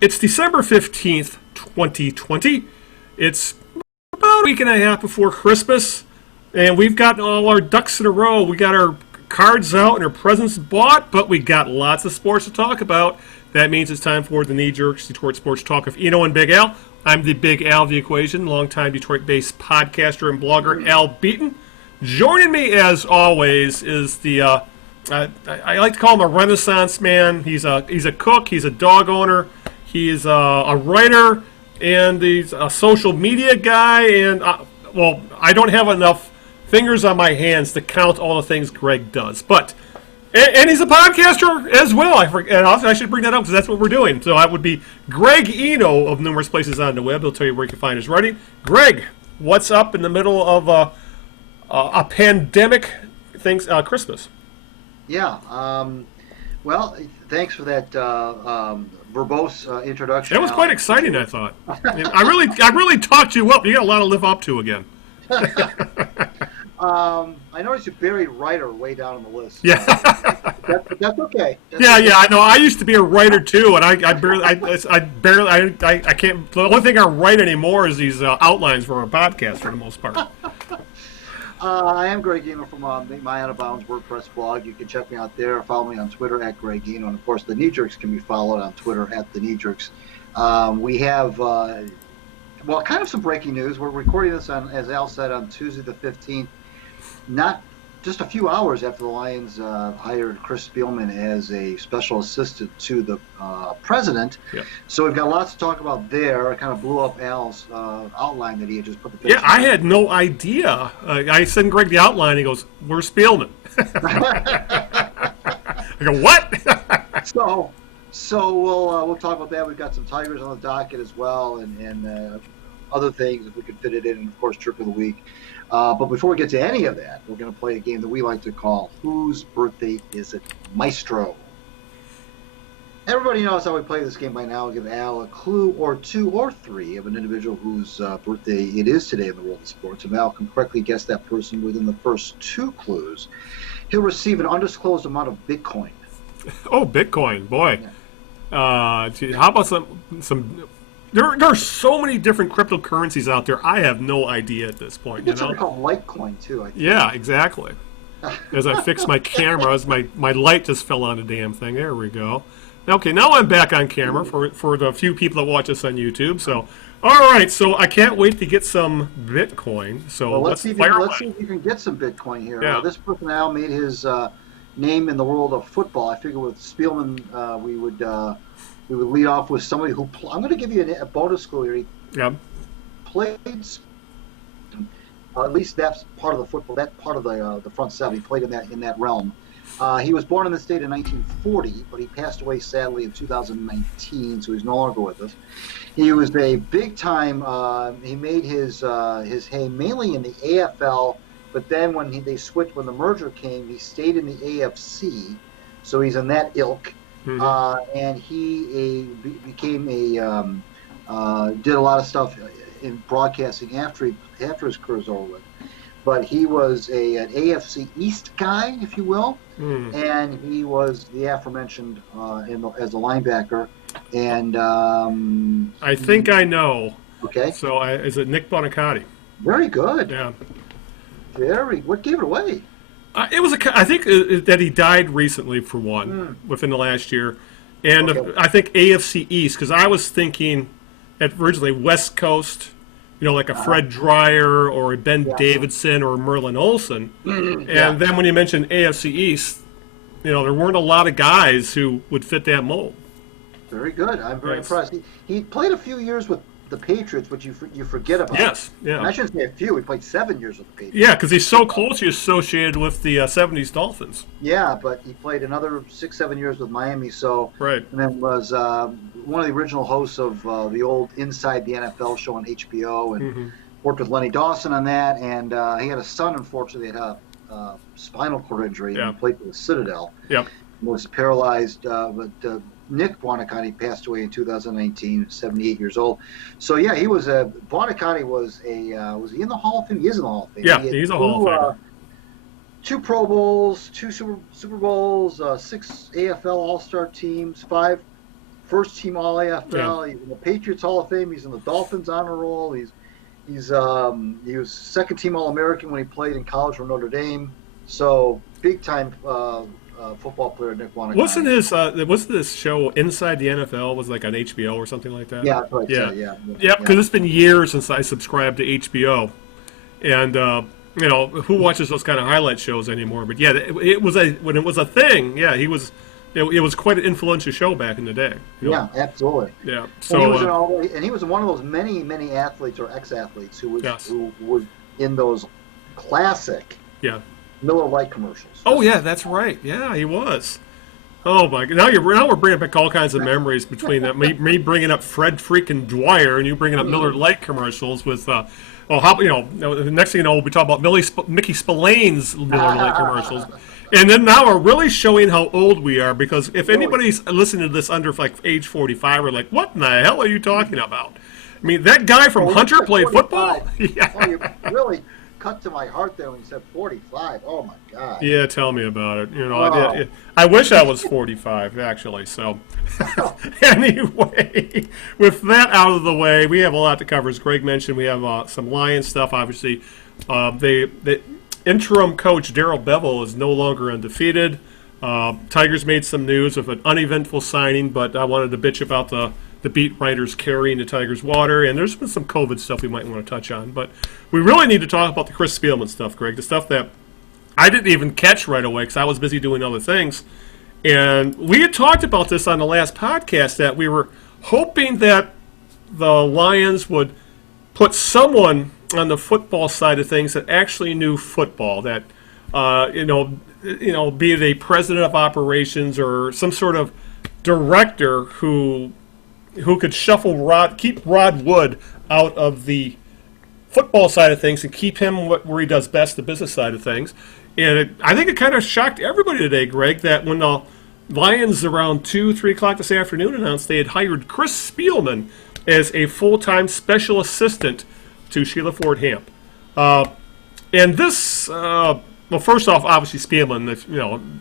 It's December 15th, 2020. It's about a week and a half before Christmas, and we've gotten all our ducks in a row. We got our cards out and our presents bought, but we got lots of sports to talk about. That means it's time for the Knee Jerks Detroit Sports Talk of Eno and Big Al. I'm the Big Al of the equation, longtime Detroit-based podcaster and blogger Al Beaton. Joining me, as always, is the I like to call him a Renaissance man. He's a cook. He's a dog owner. He's a writer, and he's a social media guy. And I don't have enough fingers on my hands to count all the things Greg does. But and he's a podcaster as well. I should bring that up because that's what we're doing. So I would be Greg Eno of numerous places on the web. He'll tell you where you can find his writing. Greg, what's up in the middle of a pandemic Christmas? Yeah. Well, thanks for that verbose introduction. That was quite exciting, I thought. I really talked you up. You got a lot to live up to again. I noticed you buried writer way down on the list. Yeah. That's okay. Yeah, I know. I used to be a writer too, and I can't. The only thing I write anymore is these outlines for our podcast for the most part. I am Greg Eno from my Out of Bounds WordPress blog. You can check me out there. Follow me on Twitter at Greg Eno. And, of course, the Knee Jerks can be followed on Twitter at the Knee Jerks. We have, kind of some breaking news. We're recording this, as Al said, on Tuesday the 15th, not just a few hours after the Lions hired Chris Spielman as a special assistant to the president. Yep. So we've got lots to talk about there. It kind of blew up Al's outline that he had just put the picture. Yeah, I had no idea. I sent Greg the outline. He goes, "Where's Spielman?" I go, "What?" So we'll talk about that. We've got some Tigers on the docket as well, and other things if we could fit it in, and of course, Trick of the Week. But before we get to any of that, we're going to play a game that we like to call Whose Birthday Is It, Maestro? Everybody knows how we play this game by now. I'll give Al a clue or two or three of an individual whose birthday it is today in the world of sports. If Al can correctly guess that person within the first two clues, he'll receive an undisclosed amount of Bitcoin. Oh, Bitcoin, boy. Yeah. How about some There are so many different cryptocurrencies out there. I have no idea at this point. It's something called Litecoin, too, I think. Yeah, exactly. As I fix my camera, my light just fell on the damn thing. There we go. Okay, now I'm back on camera for the few people that watch us on YouTube. So, all right, so I can't wait to get some Bitcoin. So let's see if you can get some Bitcoin here. Yeah. This person, Al, made his name in the world of football. I figure with Spielman, we would lead off with somebody who I'm going to give you a bonus clue here. Yeah. Played, at least that's part of the football. That part of the front seven. He played in that realm. He was born in the state in 1940, but he passed away sadly in 2019, so he's no longer with us. He was a big time. He made his hay mainly in the AFL, but then when the merger came, he stayed in the AFC, so he's in that ilk. Mm-hmm. And he became did a lot of stuff in broadcasting after his career was over with. But he was an AFC East guy, if you will, and he was the aforementioned as a linebacker. And I think I know. Okay. So is it Nick Buoniconti? Very good. Yeah. What gave it away? It was I think that he died recently for one within the last year, and okay. I think AFC East because I was thinking originally West Coast, like a Fred Dreyer or a Ben Davidson or Merlin Olsen, and then when you mentioned AFC East, there weren't a lot of guys who would fit that mold. Very good. I'm very impressed. He played a few years with the Patriots, which you forget about. Yes, yeah. And I shouldn't say a few. He played 7 years with the Patriots. Yeah, because he's so closely associated with the 70s Dolphins. Yeah, but he played another 6-7 years with Miami. So right. And then was one of the original hosts of the old Inside the NFL show on HBO, and worked with Lenny Dawson on that. And he had a son, unfortunately, that had a spinal cord injury. Yeah. And he played for the Citadel. Yep. Was paralyzed, but Nick Buoniconti passed away in 2019, 78 years old. So yeah, he was Buoniconti was he in the Hall of Fame? He is in the Hall of Fame. Yeah, he's a Hall of Famer. 2 Pro Bowls, 2 Super Bowls, 6 AFL All-Star teams, 5 first team All AFL. He's in the Patriots Hall of Fame. He's in the Dolphins honor roll. He was second team All American when he played in college for Notre Dame. So big time football player, Nick Wanakine. Wasn't this show Inside the NFL was like on HBO or something like that? Yeah, that's right. Yeah, because it's been years since I subscribed to HBO, and who watches those kind of highlight shows anymore? But yeah, when it was a thing. Yeah, he was. It was quite an influential show back in the day. Yeah, absolutely. Yeah. So he was one of those many athletes or ex-athletes who was in those classic Miller Lite commercials. Oh yeah, that's right. Yeah, he was. Oh my God! Now we're bringing back all kinds of memories between that. Me bringing up Fred freaking Dwyer and you bringing up Miller Lite commercials with. The next thing you know, we'll be talking about Mickey Spillane's Miller Lite commercials. And then now we're really showing how old we are, because if anybody's listening to this under like age 45, we're like, what in the hell are you talking about? I mean, that guy from Hunter played 45. football? Yeah. Oh, you really cut to my heart there when you said 45. Oh, my God. Yeah, tell me about it. I wish I was 45, actually. So anyway, with that out of the way, we have a lot to cover. As Greg mentioned, we have some Lions stuff, obviously. The interim coach Darrell Bevell is no longer undefeated. Tigers made some news with an uneventful signing, but I wanted to bitch about the beat writers carrying the Tigers' water, and there's been some COVID stuff we might want to touch on. But we really need to talk about the Chris Spielman stuff, Greg, the stuff that I didn't even catch right away because I was busy doing other things. And we had talked about this on the last podcast, that we were hoping that the Lions would put someone on the football side of things that actually knew football, that be it a president of operations or some sort of director who could keep Rod Wood out of the football side of things and keep him where he does best, the business side of things. And I think it kind of shocked everybody today, Greg, that when the Lions around 2-3 o'clock this afternoon announced they had hired Chris Spielman as a full-time special assistant to Sheila Ford Hamp. And this, first off, obviously Spielman,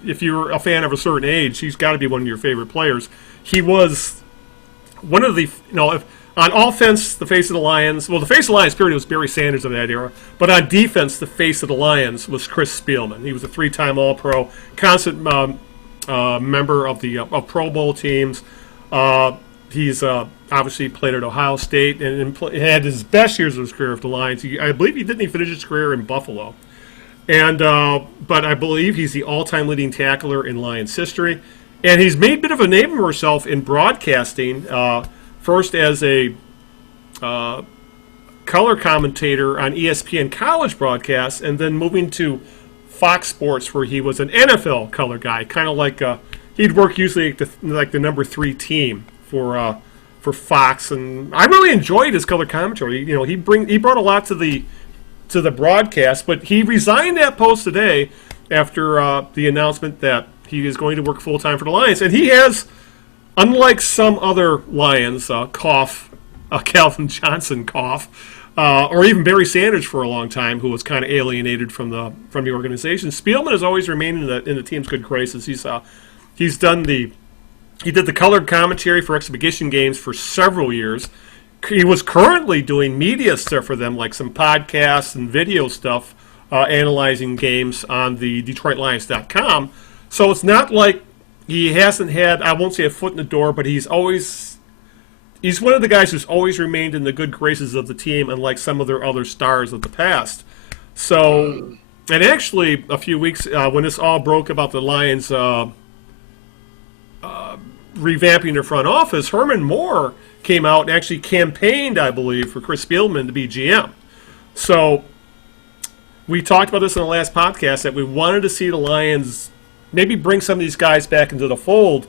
if you're a fan of a certain age, he's got to be one of your favorite players. He was one of the, on offense, the face of the Lions, the face of the Lions period was Barry Sanders in that era, but on defense, the face of the Lions was Chris Spielman. He was a 3-time All-Pro, constant member of the Pro Bowl teams. He's obviously played at Ohio State and had his best years of his career with the Lions. I believe he didn't even finish his career in Buffalo. And but I believe he's the all-time leading tackler in Lions history. And he's made a bit of a name for himself in broadcasting, first as a color commentator on ESPN college broadcasts, and then moving to Fox Sports, where he was an NFL color guy, kind of like he'd work usually like the number 3 team for Fox, and I really enjoyed his color commentary. He brought a lot to the broadcast, but he resigned that post today after the announcement that he is going to work full time for the Lions, and he has, unlike some other Lions, Calvin Johnson or even Barry Sanders for a long time, who was kind of alienated from the organization. Spielman has always remained in the team's good graces. He did the colored commentary for exhibition games for several years. He was currently doing media stuff for them, like some podcasts and video stuff, analyzing games on the DetroitLions.com. So it's not like he hasn't had, I won't say a foot in the door, but he's one of the guys who's always remained in the good graces of the team, unlike some of their other stars of the past. So, and actually, a few weeks, when this all broke about the Lions revamping their front office, Herman Moore came out and actually campaigned, I believe, for Chris Spielman to be GM. So we talked about this in the last podcast, that we wanted to see the Lions maybe bring some of these guys back into the fold,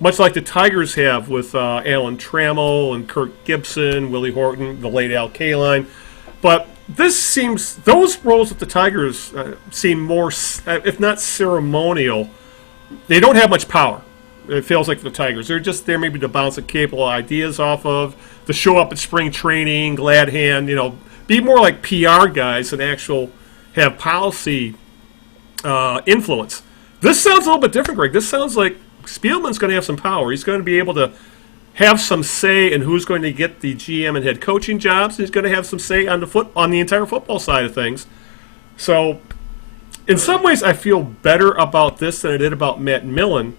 much like the Tigers have with Alan Trammell and Kirk Gibson, Willie Horton, the late Al Kaline. But those roles at the Tigers seem more, if not ceremonial, they don't have much power. It feels like the Tigers. They're just there maybe to bounce a couple of ideas off of, to show up at spring training, glad hand, be more like PR guys than have policy influence. This sounds a little bit different, Greg. This sounds like Spielman's going to have some power. He's going to be able to have some say in who's going to get the GM and head coaching jobs. He's going to have some say on the entire football side of things. So, in some ways, I feel better about this than I did about Matt Millen.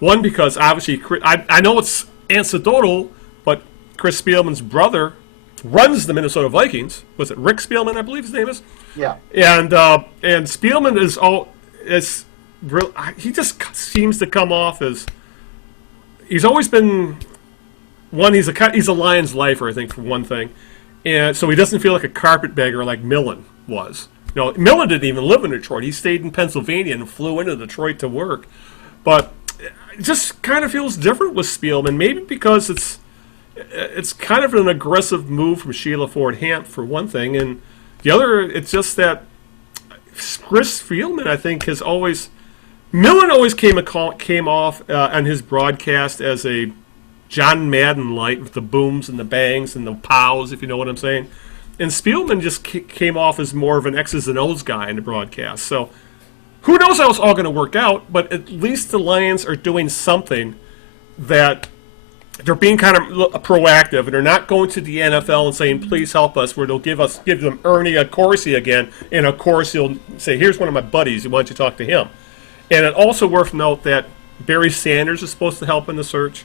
One, because obviously, I know it's anecdotal, but Chris Spielman's brother runs the Minnesota Vikings. Was it Rick Spielman, I believe his name is? Yeah. And Spielman he just seems to come off as, he's always been one. He's a Lions lifer, I think, for one thing, and so he doesn't feel like a carpetbagger like Millen was. Millen didn't even live in Detroit. He stayed in Pennsylvania and flew into Detroit to work. But it just kind of feels different with Spielman, maybe because it's kind of an aggressive move from Sheila Ford Hamp for one thing, and the other, it's just that Chris Spielman, I think, Millen always came off on his broadcast as a John Madden light with the booms and the bangs and the pows, if you know what I'm saying. And Spielman just came off as more of an X's and O's guy in the broadcast. So who knows how it's all going to work out, but at least the Lions are doing something that they're being kind of proactive, and they're not going to the NFL and saying, please help us, where they'll give them Ernie Accorsi again, and of course he'll say, here's one of my buddies, why don't you talk to him? And it also worth note that Barry Sanders is supposed to help in the search.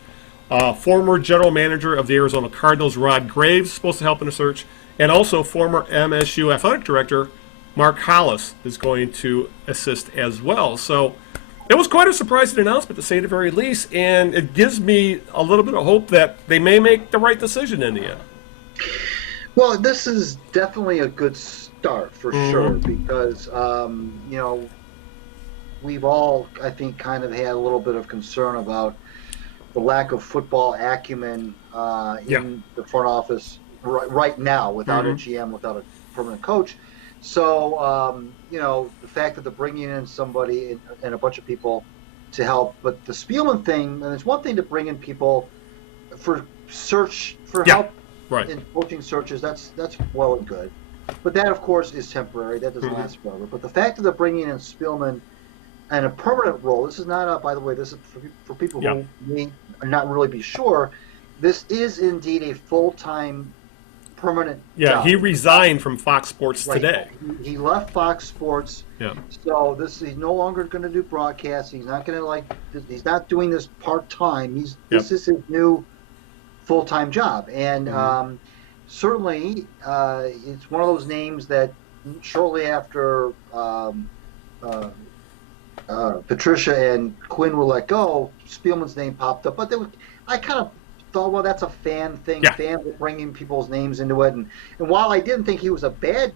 Former general manager of the Arizona Cardinals, Rod Graves, is supposed to help in the search. And also former MSU athletic director, Mark Hollis, is going to assist as well. So it was quite a surprising announcement, to say the very least, and it gives me a little bit of hope that they may make the right decision in the end. Well, this is definitely a good start for sure, because, we've all, I think, kind of had a little bit of concern about the lack of football acumen in the front office right now, without a GM, without a permanent coach. So, the fact that they're bringing in somebody and a bunch of people to help, but the Spielman thing, and it's one thing to bring in people for help in coaching searches, that's well and good. But that, of course, is temporary. That doesn't last forever. But the fact that they're bringing in Spielman and a permanent role, this is not by the way, this is for people who may not really be sure, this is indeed a full-time permanent job. He resigned from Fox Sports today. He left Fox Sports. Yeah. So he's no longer going to do broadcast. He's not going to he's not doing this part-time. This is his new full-time job. And certainly it's one of those names that shortly after Patricia and Quinn were let go, Spielman's name popped up. But I kind of thought, well, that's a fan thing. Yeah. Fans are bringing people's names into it. And while I didn't think it was a bad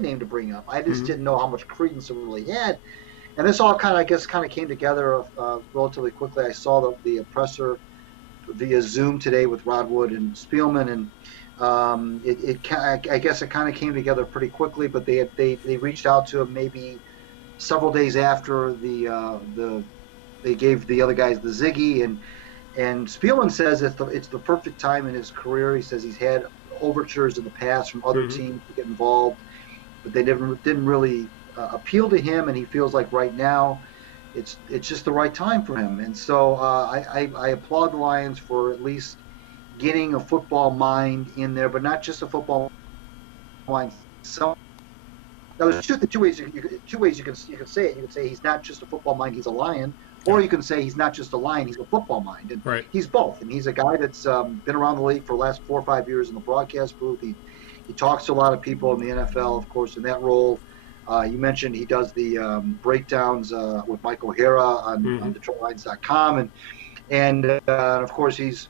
name to bring up, I just didn't know how much credence it really had. And this all kind of came together relatively quickly. I saw the presser via Zoom today with Rod Wood and Spielman, and I guess it kind of came together pretty quickly. But they reached out to him maybe several days after they gave the other guys the Ziggy, and Spielman says it's the perfect time in his career. He says he's had overtures in the past from other teams to get involved, but they didn't really appeal to him, and he feels like right now it's just the right time for him. And so I applaud the Lions for at least getting a football mind in there, but not just a football mind. So now there's two ways you can say it. You can say he's not just a football mind; he's a Lion. Or you can say he's not just a Lion, he's a football mind. And he's both. And he's a guy that's been around the league for the last 4 or 5 years in the broadcast booth. He talks to a lot of people in the NFL, of course, in that role. You mentioned he does the breakdowns with Mike O'Hara on DetroitLions.com. And of course, he's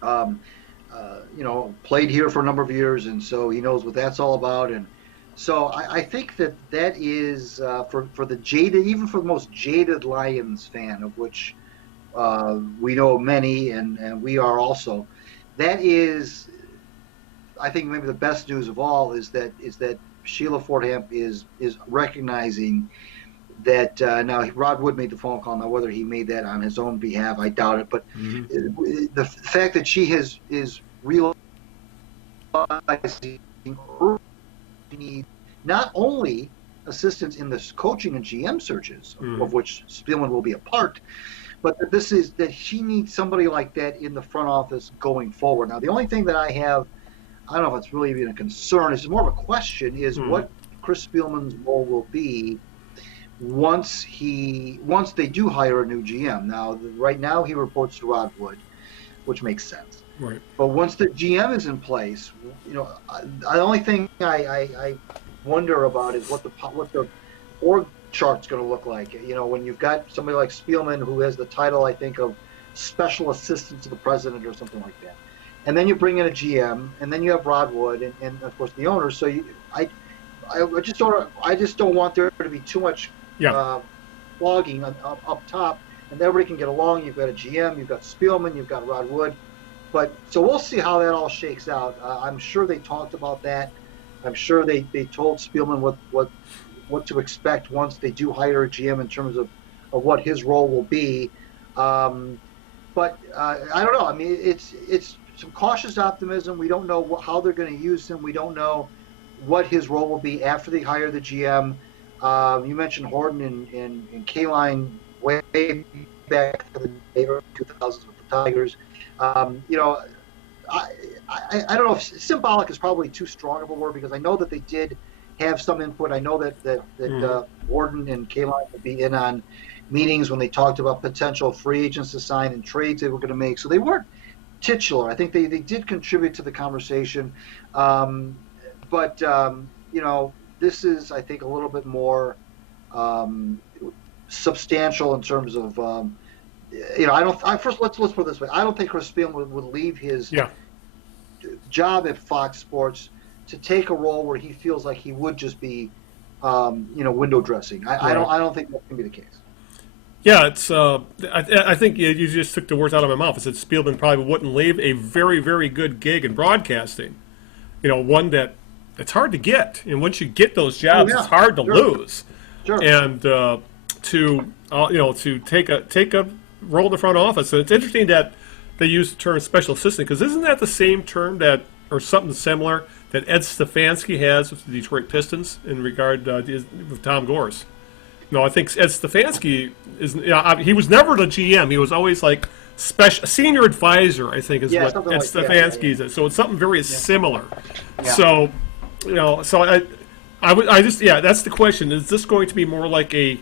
played here for a number of years, and so he knows what that's all about. And so I think that is for the jaded, even for the most jaded Lions fan, of which we know many, and we are also. That is, I think, maybe the best news of all is that Sheila Ford Hamp is recognizing that now Rod Wood made the phone call. Now whether he made that on his own behalf, I doubt it. But the fact that she is realizing need not only assistance in the coaching and GM searches, of which Spielman will be a part, but this is that she needs somebody like that in the front office going forward. Now, the only thing that I don't know if it's really even a concern, it's more of a question, is what Chris Spielman's role will be once they do hire a new GM. Now, right now he reports to Rod Wood, which makes sense. Right. But once the GM is in place, the only thing I wonder about is what the org chart's going to look like. When you've got somebody like Spielman, who has the title, I think, of special assistant to the president or something like that, and then you bring in a GM, and then you have Rod Wood, and of course the owner. So I just don't want there to be too much flogging up top, and everybody can get along. You've got a GM, you've got Spielman, you've got Rod Wood. But so we'll see how that all shakes out. I'm sure they talked about that. I'm sure they told Spielman what to expect once they do hire a GM in terms of what his role will be. But I don't know. I mean, it's some cautious optimism. We don't know how they're going to use him. We don't know what his role will be after they hire the GM. You mentioned Horton and K-Line way back in the day, early 2000s with the Tigers. I don't know if symbolic is probably too strong of a word, because I know that they did have some input. I know that Warden and K-Line would be in on meetings when they talked about potential free agents to sign and trades they were going to make. So they weren't titular. I think they did contribute to the conversation. But this is, I think, a little bit more substantial in terms of let's put it this way. I don't think Chris Spielman would leave his job at Fox Sports to take a role where he feels like he would just be, window dressing. I don't think that can be the case. Yeah, it's. I think you just took the words out of my mouth. I said Spielman probably wouldn't leave a very, very good gig in broadcasting. One that it's hard to get, and once you get those jobs, it's hard to lose. Sure. And to take a role in the front office. And it's interesting that they use the term special assistant, because isn't that the same term or something similar that Ed Stefanski has with the Detroit Pistons in regard with Tom Gores? I think Ed Stefanski is. He was never the GM. He was always like senior advisor, I think, is what Ed Stefanski is. So it's something very similar. Yeah. So, that's the question. Is this going to be more like a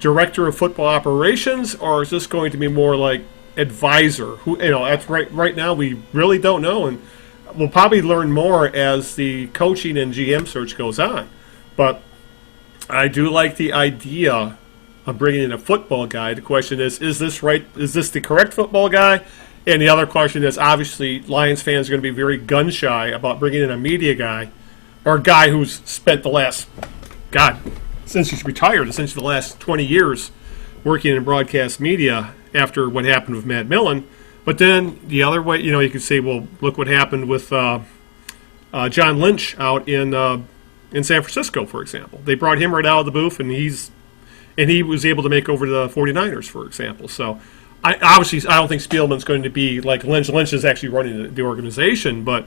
director of football operations, or is this going to be more like advisor? That's right now we really don't know, and we'll probably learn more as the coaching and GM search goes on. But I do like the idea of bringing in a football guy. The question is this right? Is this the correct football guy? And the other question is, obviously, Lions fans are going to be very gun-shy about bringing in a media guy, or a guy who's spent since he's retired, essentially the last 20 years working in broadcast media after what happened with Matt Millen. But then the other way, you could say, well, look what happened with John Lynch out in San Francisco, for example. They brought him right out of the booth, and he was able to make over the 49ers, for example. So I don't think Spielman's going to be like Lynch. Lynch is actually running the organization, but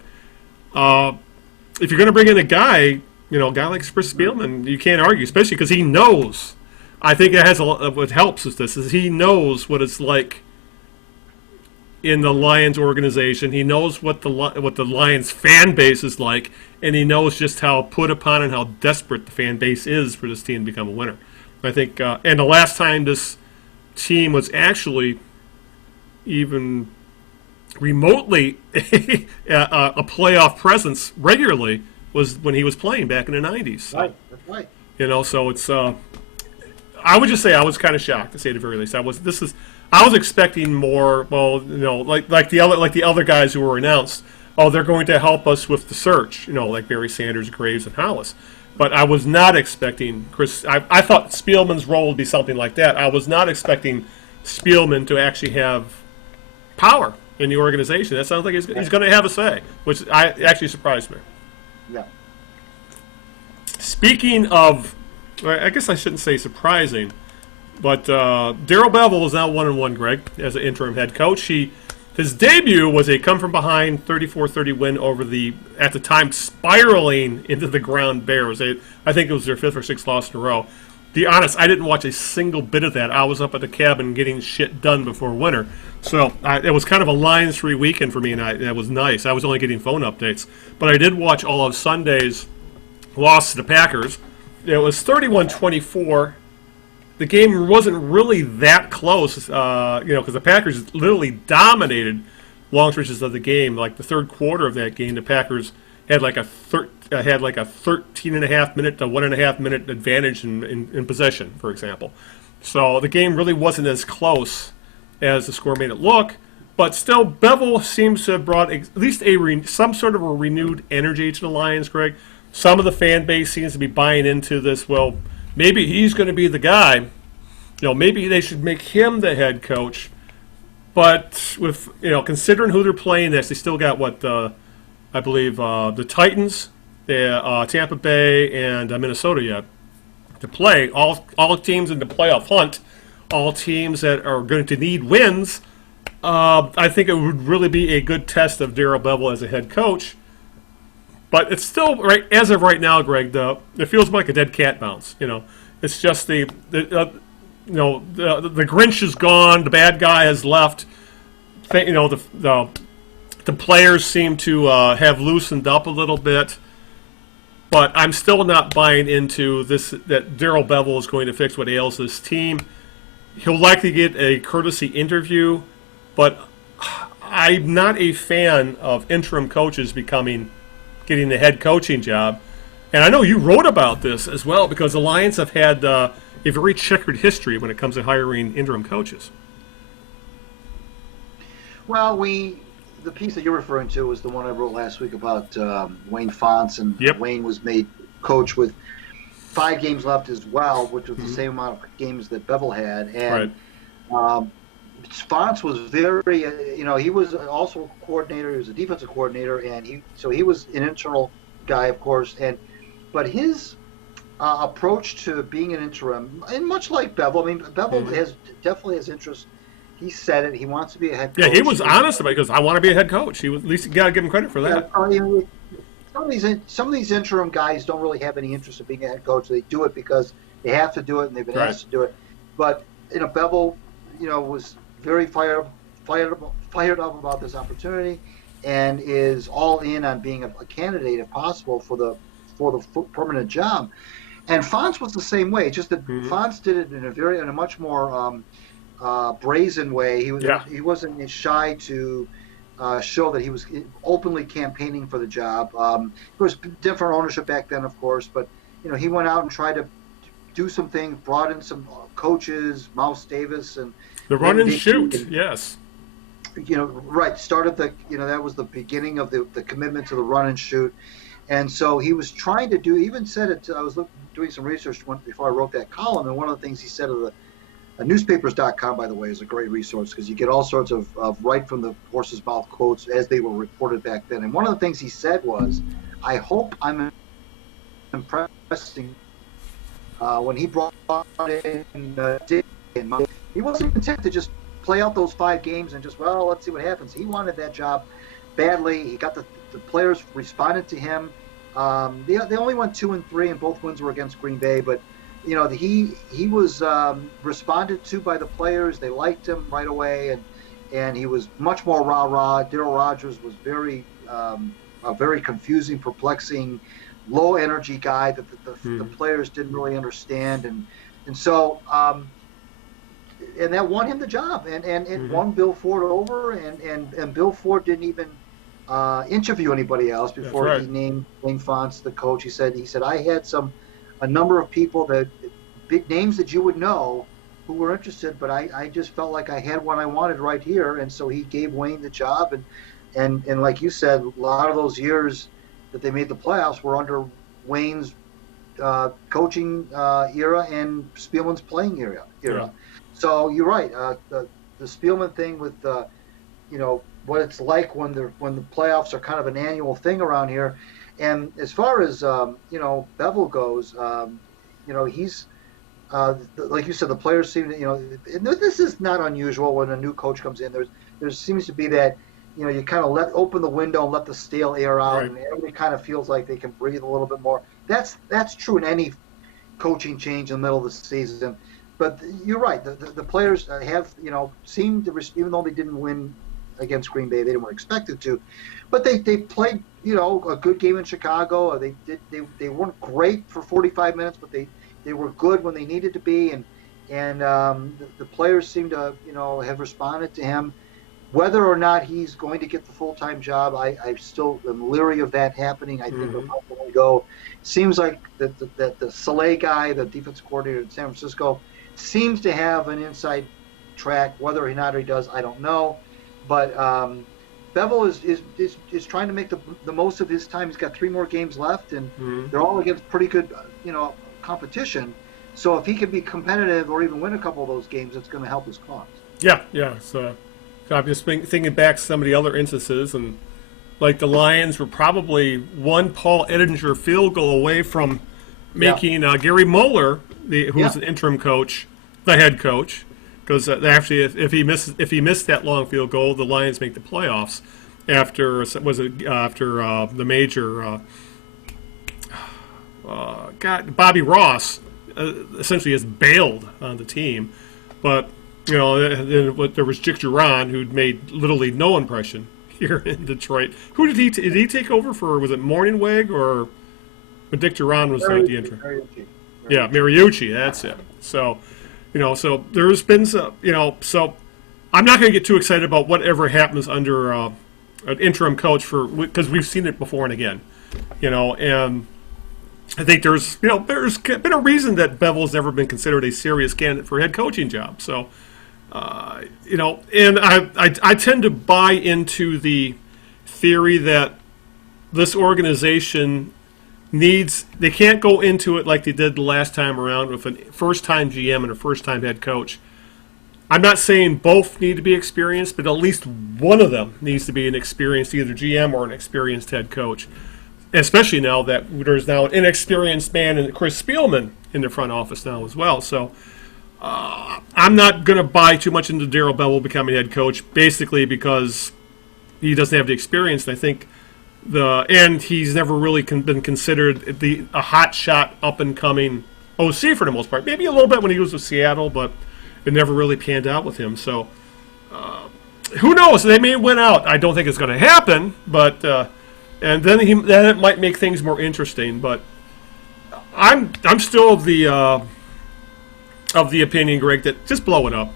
if you're going to bring in a guy like Chris Spielman, you can't argue, especially because he knows. I think it has what helps is he knows what it's like in the Lions organization. He knows what the Lions fan base is like, and he knows just how put upon and how desperate the fan base is for this team to become a winner. I think, and the last time this team was actually even remotely a playoff presence regularly was when he was playing back in the 90s. Right, that's right. So it's. I would just say I was kind of shocked, to say the very least. I was expecting more. Well, like the other guys who were announced. Oh, they're going to help us with the search. Like Barry Sanders, Graves, and Hollis. But I was not expecting Chris. I thought Spielman's role would be something like that. I was not expecting Spielman to actually have power in the organization. That sounds like he's going to have a say, which actually surprised me. Yeah. Speaking of, I guess I shouldn't say surprising, but Darrell Bevell is now 1-1, Greg, as an interim head coach. His debut was a come-from-behind 34-30 win over the, at the time, spiraling into the ground Bears. I think it was their 5th or 6th loss in a row. be honest, I didn't watch a single bit of that. I was up at the cabin getting shit done before winter. So it was kind of a Lions-free weekend for me, and it was nice. I was only getting phone updates. But I did watch all of Sunday's loss to the Packers. It was 31-24. The game wasn't really that close, because the Packers literally dominated long stretches of the game. Like the third quarter of that game, the Packers had like a 13.5 minute to 1.5 minute advantage in possession, for example. So the game really wasn't as close as the score made it look. But still, Bevell seems to have brought at least some sort of a renewed energy to the Lions, Greg. Some of the fan base seems to be buying into this. Well, maybe he's going to be the guy. Maybe they should make him the head coach. But with considering who they're playing next, they still got I believe the Titans, Tampa Bay, and Minnesota yet to play. All teams in the playoff hunt, all teams that are going to need wins. I think it would really be a good test of Darrell Bevell as a head coach. But it's still right as of right now, Greg. It feels like a dead cat bounce. It's just the Grinch is gone. The bad guy has left. The players seem to have loosened up a little bit. But I'm still not buying into this that Darrell Bevell is going to fix what ails this team. He'll likely get a courtesy interview, but I'm not a fan of interim coaches getting the head coaching job. And I know you wrote about this as well, because the Lions have had a very checkered history when it comes to hiring interim coaches. Well, the piece that you're referring to was the one I wrote last week about Wayne Fonts, and Yep. Wayne was made coach with 5 games left as well, which was the same amount of games that Bevell had. And Fonts was very, he was also a coordinator. He was a defensive coordinator, and he was an internal guy, of course. But his approach to being an interim, and much like Bevell, Bevell definitely has interest. He said it. He wants to be a head coach. Yeah, he was honest about it, because I want to be a head coach. At least you got to give him credit for that. Some of these interim guys don't really have any interest in being a head coach. They do it because they have to do it, and they've been asked to do it. But Bevell, was very fired up about this opportunity, and is all in on being a candidate, if possible, for the permanent job. And Fonts was the same way. Just that Fonts did it in a much more brazen way. He wasn't shy to show that he was openly campaigning for the job. There was different ownership back then, of course, but he went out and tried to do some things, brought in some coaches, Mouse Davis, and the run and shoot. Yes. Started that was the beginning of the commitment to the run and shoot. And so he was trying to do, even said it, I was doing some research before I wrote that column, and one of the things he said of newspapers.com, by the way, is a great resource, because you get all sorts of right from the horse's mouth quotes as they were reported back then. And one of the things he said was, I hope I'm impressing when he brought in he wasn't content to just play out those 5 games and just, let's see what happens. He wanted that job badly. He got the players responded to him. They only went 2-3, and both wins were against Green Bay, but he was responded to by the players. They liked him right away, and he was much more rah-rah. Darryl Rogers was a very confusing, perplexing, low-energy guy that the players didn't really understand, and so and that won him the job, and it won Bill Ford over, and Bill Ford didn't even interview anybody else before he named Wayne Fonts the coach. He said I had a number of people, that big names that you would know, who were interested, but I just felt like I had one I wanted right here, and so he gave Wayne the job, and like you said, a lot of those years that they made the playoffs were under Wayne's coaching era and Spielman's playing era. Yeah. So you're right. The Spielman thing with what it's like when the playoffs are kind of an annual thing around here. And as far as Bevell goes, he's like you said, the players seem to and this is not unusual when a new coach comes in. There seems to be that you kind of open the window and let the stale air out, and everybody kind of feels like they can breathe a little bit more. That's true in coaching change in the middle of the season. But you're right. The players have, seemed to, even though they didn't win against Green Bay, they weren't expected to. But they played, a good game in Chicago. They weren't great for 45 minutes, but they were good when they needed to be. And the players seem to, have responded to him. Whether or not he's going to get the full-time job, I still am leery of that happening. I think he'll probably go. Seems like that the Saleh guy, the defensive coordinator in San Francisco, seems to have an inside track. Whether or not he does, I don't know. But Bevell is trying to make the most of his time. He's got 3 more games left, and they're all against pretty good, competition. So if he can be competitive or even win a couple of those games, it's going to help his cause. Yeah. So I'm just thinking back to some of the other instances, and like the Lions were probably one Paul Edinger field goal away from making Gary Moeller, who's an interim coach, the head coach, because actually if he missed that long field goal, the Lions make the playoffs after the major Bobby Ross essentially has bailed on the team, but. There was Dick Duran, who'd made literally no impression here in Detroit. Who did he take over for? Was it Morningweg or when Dick Duran was the interim? Mariucci. Yeah, Mariucci. That's it. So, so there's been so I'm not going to get too excited about whatever happens under an interim coach because we've seen it before and again, and. I think there's been a reason that Bevell's never been considered a serious candidate for a head coaching job. So, and I tend to buy into the theory that this organization they can't go into it like they did the last time around with a first-time GM and a first-time head coach. I'm not saying both need to be experienced, but at least one of them needs to be an experienced either GM or an experienced head coach. Especially now that there's now an inexperienced man in Chris Spielman in the front office now as well. So I'm not going to buy too much into Darrell Bevell becoming head coach, basically because he doesn't have the experience. And I think and he's never really been considered a hot shot, up and coming OC for the most part. Maybe a little bit when he was with Seattle, but it never really panned out with him. So who knows? They may win out. I don't think it's going to happen, but. And then it might make things more interesting, but I'm still of the opinion, Greg, that just blow it up,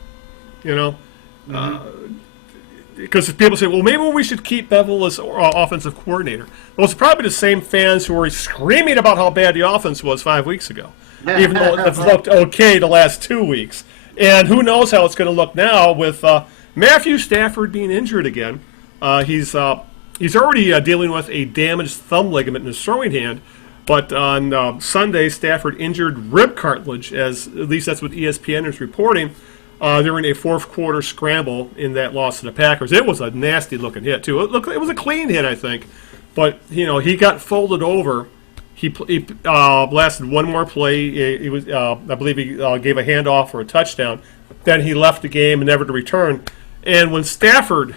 because people say, well, maybe we should keep Bevell as offensive coordinator. Well, it's probably the same fans who were screaming about how bad the offense was 5 weeks ago, even though it's looked okay the last 2 weeks. And who knows how it's going to look now with Matthew Stafford being injured again. He's already dealing with a damaged thumb ligament in his throwing hand, but on Sunday, Stafford injured rib cartilage, at least that's what ESPN is reporting, during a fourth-quarter scramble in that loss to the Packers. It was a nasty-looking hit, too. It was a clean hit, I think, but, he got folded over. He lasted one more play. He was, I believe he gave a handoff for a touchdown. Then he left the game and never to return. And when Stafford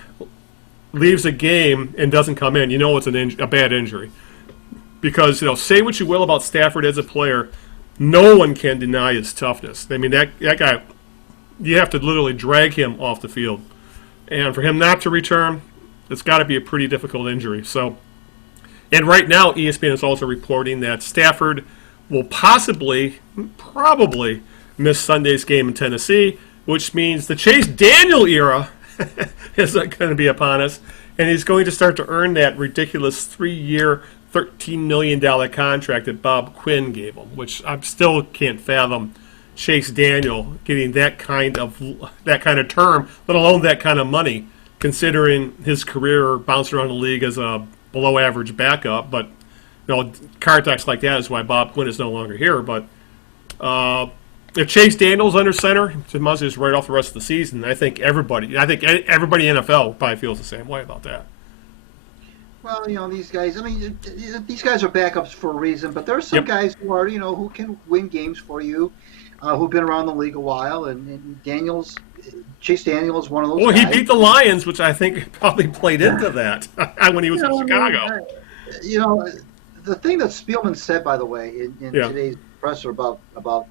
leaves a game and doesn't come in, it's a bad injury. Because, say what you will about Stafford as a player, no one can deny his toughness. I mean, that guy, you have to literally drag him off the field. And for him not to return, it's got to be a pretty difficult injury. So, and right now, ESPN is also reporting that Stafford will probably miss Sunday's game in Tennessee, which means the Chase Daniel era is going to be upon us, and he's going to start to earn that ridiculous 3-year, $13 million contract that Bob Quinn gave him, which I still can't fathom Chase Daniel getting that kind of term, let alone that kind of money, considering his career bounced around the league as a below-average backup. But contracts like that is why Bob Quinn is no longer here. But if Chase Daniel's under center, he must just write off the rest of the season. I think everybody in NFL probably feels the same way about that. Well, these guys. I mean, these guys are backups for a reason. But there are some guys who are, who can win games for you, who've been around the league a while. And Chase Daniel is one of those. Well, guys. He beat the Lions, which I think probably played into that when he was in Chicago. The thing that Spielman said, by the way, in today's impressed about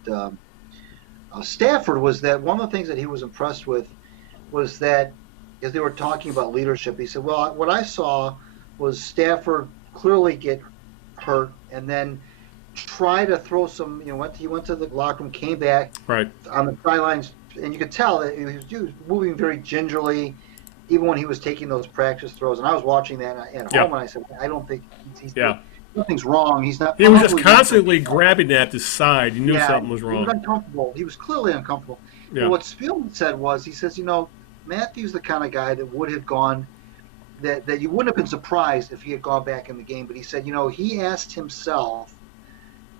Stafford was that one of the things that he was impressed with was that as they were talking about leadership, he said, "Well, what I saw was Stafford clearly get hurt and then try to throw some. He went to the locker room, came back Right. on the sidelines, and you could tell that he was moving very gingerly, even when he was taking those practice throws. And I was watching that at home, and I said, I don't think nothing's wrong. He's not. He was just constantly grabbing at his side. You knew something was wrong. He was uncomfortable. He was clearly uncomfortable. Yeah. And what Spielman said was, he says, Matthew's the kind of guy that would have gone, that you wouldn't have been surprised if he had gone back in the game. But he said, he asked himself,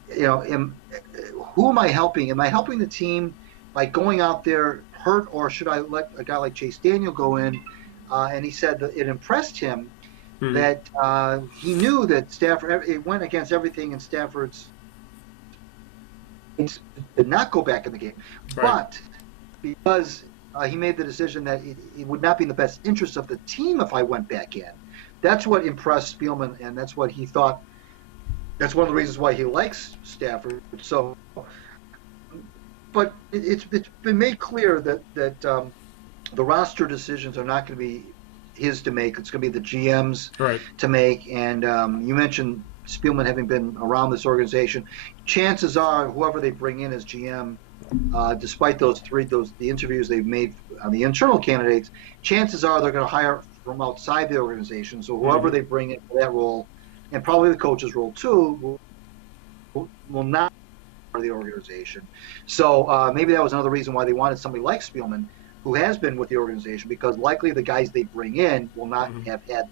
who am I helping? Am I helping the team by going out there hurt, or should I let a guy like Chase Daniel go in? And he said that it impressed him that he knew that Stafford, it went against everything in Stafford's, did not go back in the game. Right. But because he made the decision that it would not be in the best interest of the team if I went back in. That's what impressed Spielman, and that's what he thought. That's one of the reasons why he likes Stafford. So, but it's been made clear that the roster decisions are not going to be his to make. It's going to be the GM's to make. And you mentioned Spielman having been around this organization. Chances are, whoever they bring in as GM, despite the interviews they've made on the internal candidates, chances are they're going to hire from outside the organization. So whoever they bring in for that role, and probably the coach's role too, will not be part of the organization. So maybe that was another reason why they wanted somebody like Spielman, who has been with the organization, because likely the guys they bring in will not have had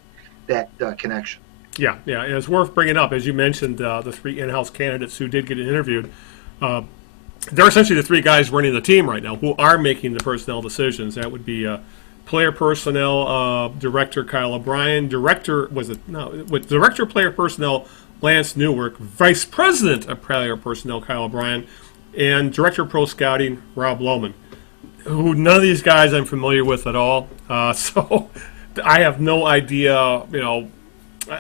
that connection. Yeah, and it's worth bringing up, as you mentioned, the three in-house candidates who did get interviewed. They're essentially the three guys running the team right now who are making the personnel decisions. That would be player personnel director Kyle O'Brien, director of player personnel Lance Newark, vice president of player personnel Kyle O'Brien, and director of pro scouting Rob Lohman. Who none of these guys I'm familiar with at all. So I have no idea.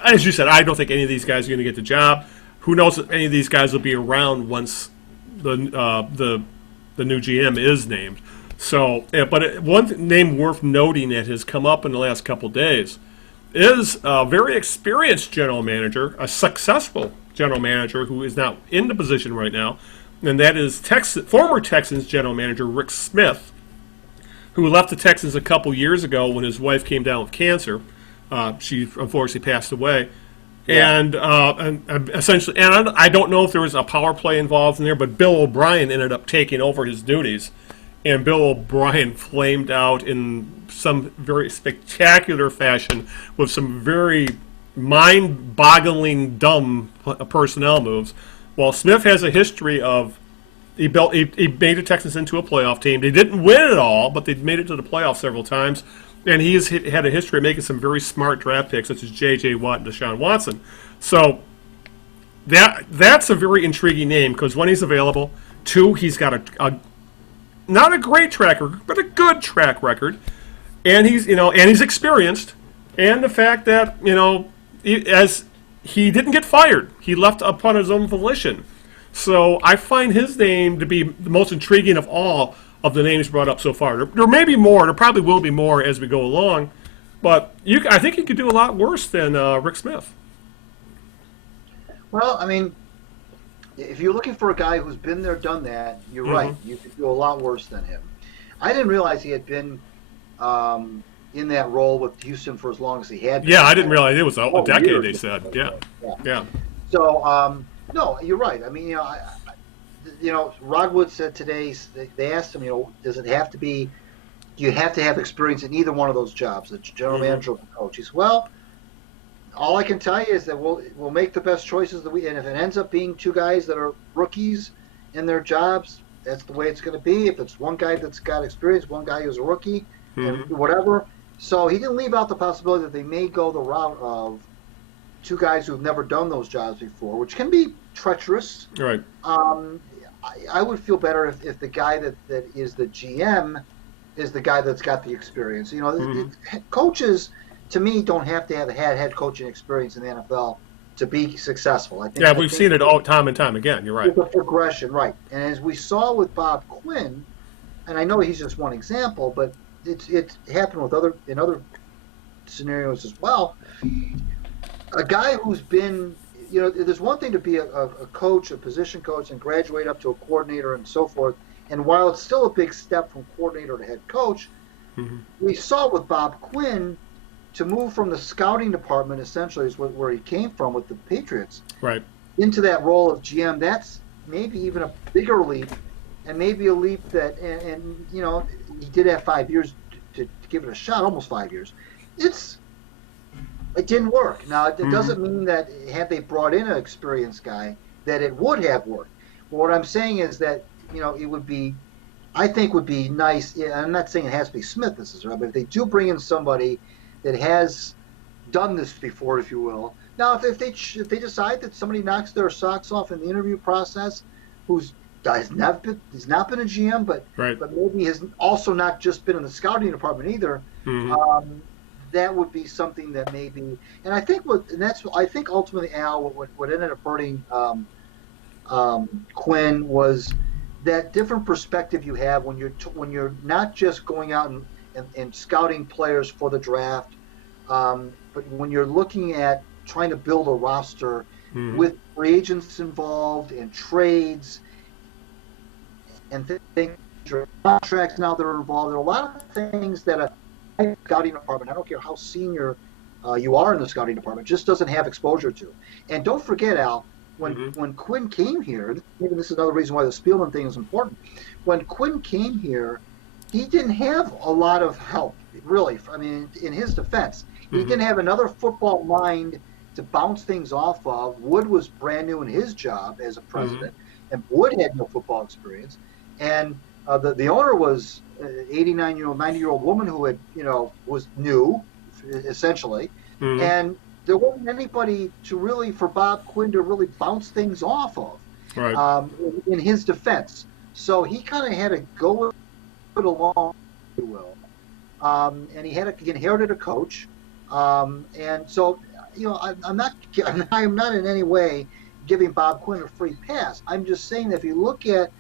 As you said, I don't think any of these guys are going to get the job. Who knows if any of these guys will be around once the new GM is named. So, but one name worth noting that has come up in the last couple days is a very experienced general manager, a successful general manager who is now in the position right now, and that is former Texans general manager Rick Smith, who left the Texans a couple years ago when his wife came down with cancer. She unfortunately passed away. Yeah. And essentially, and I don't know if there was a power play involved in there, but Bill O'Brien ended up taking over his duties. And Bill O'Brien flamed out in some very spectacular fashion with some very mind-boggling, dumb personnel moves. While Smith has a history of he made the Texans into a playoff team. They didn't win it all, but they made it to the playoffs several times. And he's had a history of making some very smart draft picks, such as J.J. Watt and Deshaun Watson. So that's a very intriguing name because one, he's available. Two, he's got a not a great track record, but a good track record. And he's experienced. And the fact that, as he didn't get fired, he left upon his own volition. So I find his name to be the most intriguing of all of the names brought up so far. There may be more. There probably will be more as we go along. But I think you could do a lot worse than Rick Smith. Well, I mean, if you're looking for a guy who's been there, done that, you're right. You could do a lot worse than him. I didn't realize he had been in that role with Houston for as long as he had been. Yeah, I didn't realize it was a decade, years. They said. Yeah. So, no, you're right. I mean, Rod Wood said today, they asked him, does it have to be, do you have to have experience in either one of those jobs, the general manager or the coach? He said, well, all I can tell you is that we'll make the best choices that and if it ends up being two guys that are rookies in their jobs, that's the way it's going to be. If it's one guy that's got experience, one guy who's a rookie, and whatever. So he didn't leave out the possibility that they may go the route of two guys who've never done those jobs before, which can be treacherous. Right. I would feel better if the guy that is the GM is the guy that's got the experience. Coaches, to me, don't have to have had head coaching experience in the NFL to be successful. Yeah, we've seen it all time and time again. You're right. It's a progression, right? And as we saw with Bob Quinn, and I know he's just one example, but it's happened with other scenarios as well. A guy who's been, there's one thing to be a coach, a position coach, and graduate up to a coordinator and so forth. And while it's still a big step from coordinator to head coach, we saw with Bob Quinn to move from the scouting department, essentially, is where he came from with the Patriots, right, into that role of GM. That's maybe even a bigger leap, and maybe a leap that, and he did have 5 years to give it a shot, almost 5 years. It didn't work. Now, it doesn't mean that had they brought in an experienced guy, that it would have worked. But what I'm saying is that, it would be, I think would be nice. I'm not saying it has to be Smith necessarily, but if they do bring in somebody that has done this before, if you will. Now, if they decide that somebody knocks their socks off in the interview process, has not been a GM, but maybe has also not just been in the scouting department either, that would be something that maybe. And I think I think ultimately, Al, what ended up hurting Quinn was that different perspective you have when you're not just going out and scouting players for the draft, but when you're looking at trying to build a roster with free agents involved and trades and things, contracts now that are involved. There are a lot of things that a scouting department, I don't care how senior you are in the scouting department, just doesn't have exposure to. And don't forget, Al, when Quinn came here, maybe this is another reason why the Spielman thing is important. When Quinn came here, he didn't have a lot of help, really. I mean, in his defense, he didn't have another football mind to bounce things off of. Wood was brand new in his job as a president, and Wood had no football experience. And the owner was an 89-year-old, 90-year-old woman who had, was new, essentially. And there wasn't anybody for Bob Quinn to really bounce things off of in his defense. So he kind of had to go it along, if you will. And he inherited a coach. And so, I'm not in any way giving Bob Quinn a free pass. I'm just saying that if you look at,